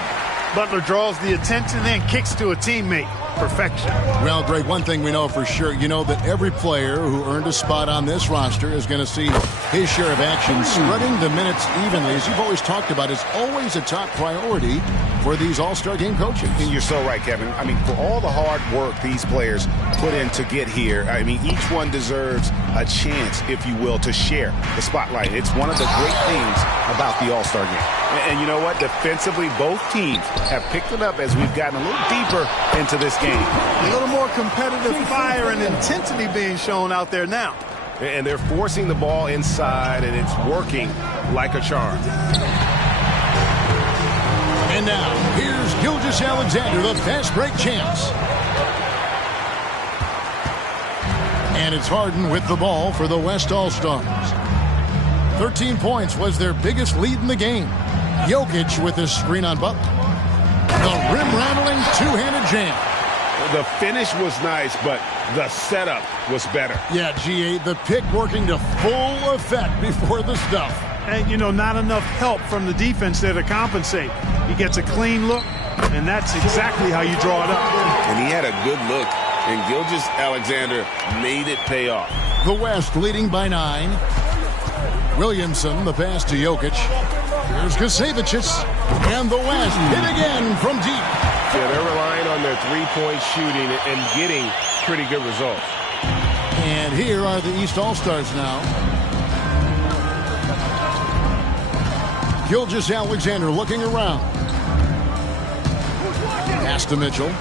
Butler draws the attention, then kicks to a teammate. Perfection. Well, Greg, one thing we know for sure, you know that every player who earned a spot on this roster is going to see his share of action. Spreading the minutes evenly, as you've always talked about, is always a top priority for these All-Star game coaches. And you're so right, Kevin. I mean, for all the hard work these players put in to get here, I mean, each one deserves a chance, if you will, to share the spotlight. It's one of the great things about the All-Star game. And you know what? Defensively, both teams have picked it up as we've gotten a little deeper into this game. A little more competitive fire and intensity being shown out there now. And they're forcing the ball inside, and it's working like a charm. And now, here's Gilgeous-Alexander, the fast break champs. And it's Harden with the ball for the West All-Stars. 13 points was their biggest lead in the game. Jokic with his screen on Butler. The rim-rattling two-handed jam. The finish was nice, but the setup was better. Yeah, GA, the pick working to full effect before the stuff. And, you know, not enough help from the defense there to compensate. He gets a clean look, and that's exactly how you draw it up. And he had a good look, and Gilgeous-Alexander made it pay off. The West leading by 9. Williamson, the pass to Jokic. Here's Gusevicius. And the West hit again from deep. Yeah, they're relying on their three-point shooting and getting pretty good results. And here are the East All-Stars now. Gilgeous-Alexander looking around. Pass to Mitchell.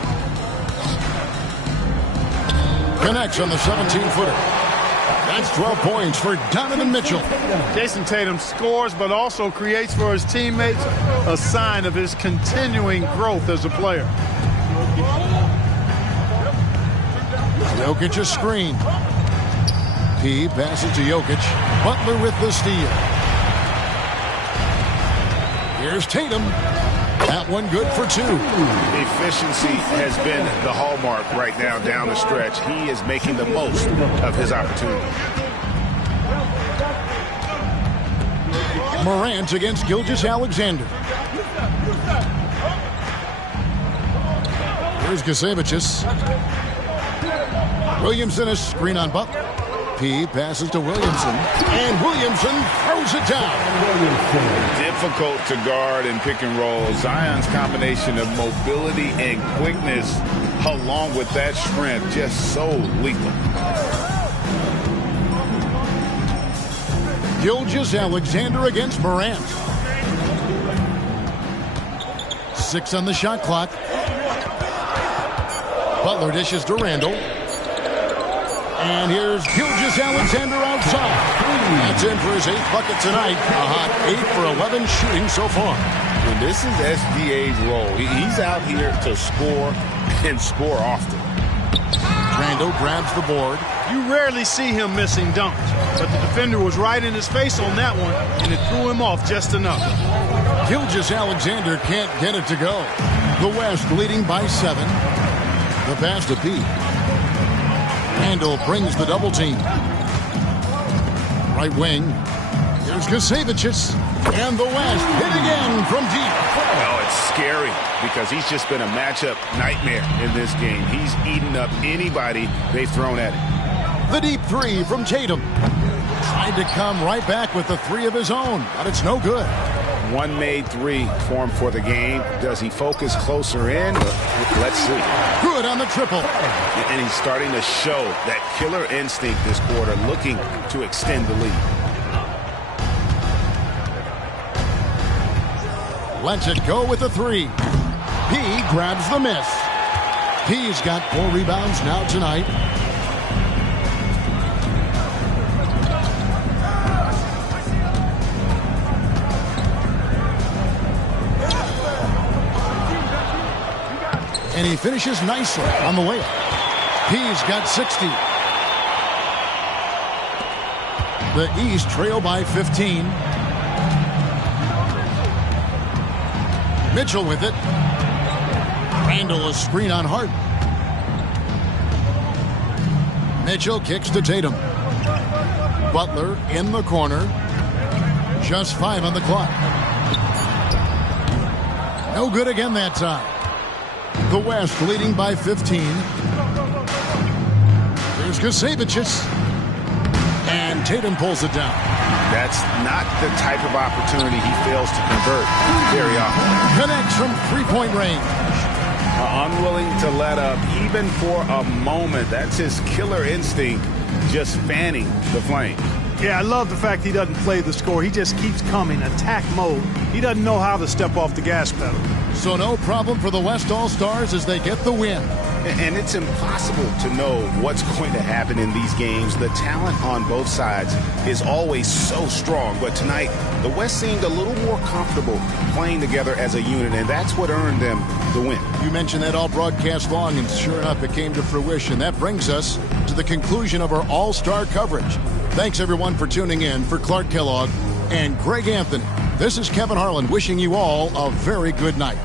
Connects on the 17-footer. That's 12 points for Donovan Mitchell. Jason Tatum scores, but also creates for his teammates a sign of his continuing growth as a player. Jokic a screen. P passes to Jokic. Butler with the steal. Here's Tatum. That one good for 2. Efficiency has been the hallmark right now down the stretch. He is making the most of his opportunity. Morant against Gilgeous-Alexander. Here's Gusevicius. Williamson a screen on Butler. P passes to Williamson, and Williamson throws it down. Difficult to guard and pick and roll. Zion's combination of mobility and quickness along with that strength just so lethal. Gilgeous-Alexander against Morant. 6 on the shot clock. Butler dishes to Randall. And here's Gilgeous-Alexander outside. That's in for his 8th bucket tonight. A hot 8 for 11 shooting so far. And this is SGA's role. He's out here to score and score often. Randall grabs the board. You rarely see him missing dunks, but the defender was right in his face on that one, and it threw him off just enough. Gilgeous-Alexander can't get it to go. The West leading by 7. The pass to P. Randall brings the double team. Right wing. Here's Kasevicius. And the West hit again from deep. Well, it's scary because he's just been a matchup nightmare in this game. He's eaten up anybody they've thrown at him. The deep 3 from Tatum. Tried to come right back with the 3 of his own, but it's no good. One made 3 for him for the game. Does he focus closer in? Let's see. Good on the triple. And he's starting to show that killer instinct this quarter, looking to extend the lead. Lets it go with the 3. P grabs the miss. P's got 4 rebounds now tonight. And he finishes nicely on the layup. P's got 60. The East trail by 15. Mitchell with it. Randall a screen on Harden. Mitchell kicks to Tatum. Butler in the corner. Just 5 on the clock. No good again that time. The West leading by 15. There's Kasevicius. And Tatum pulls it down. That's not the type of opportunity he fails to convert very often. Connects from three-point range. Unwilling to let up even for a moment. That's his killer instinct, just fanning the flame. Yeah, I love the fact he doesn't play the score. He just keeps coming, attack mode. He doesn't know how to step off the gas pedal. So no problem for the West All-Stars as they get the win. And it's impossible to know what's going to happen in these games. The talent on both sides is always so strong. But tonight, the West seemed a little more comfortable playing together as a unit, and that's what earned them the win. You mentioned that all broadcast long, and sure enough, it came to fruition. That brings us to the conclusion of our All-Star coverage. Thanks, everyone, for tuning in. For Clark Kellogg and Greg Anthony, this is Kevin Harlan wishing you all a very good night.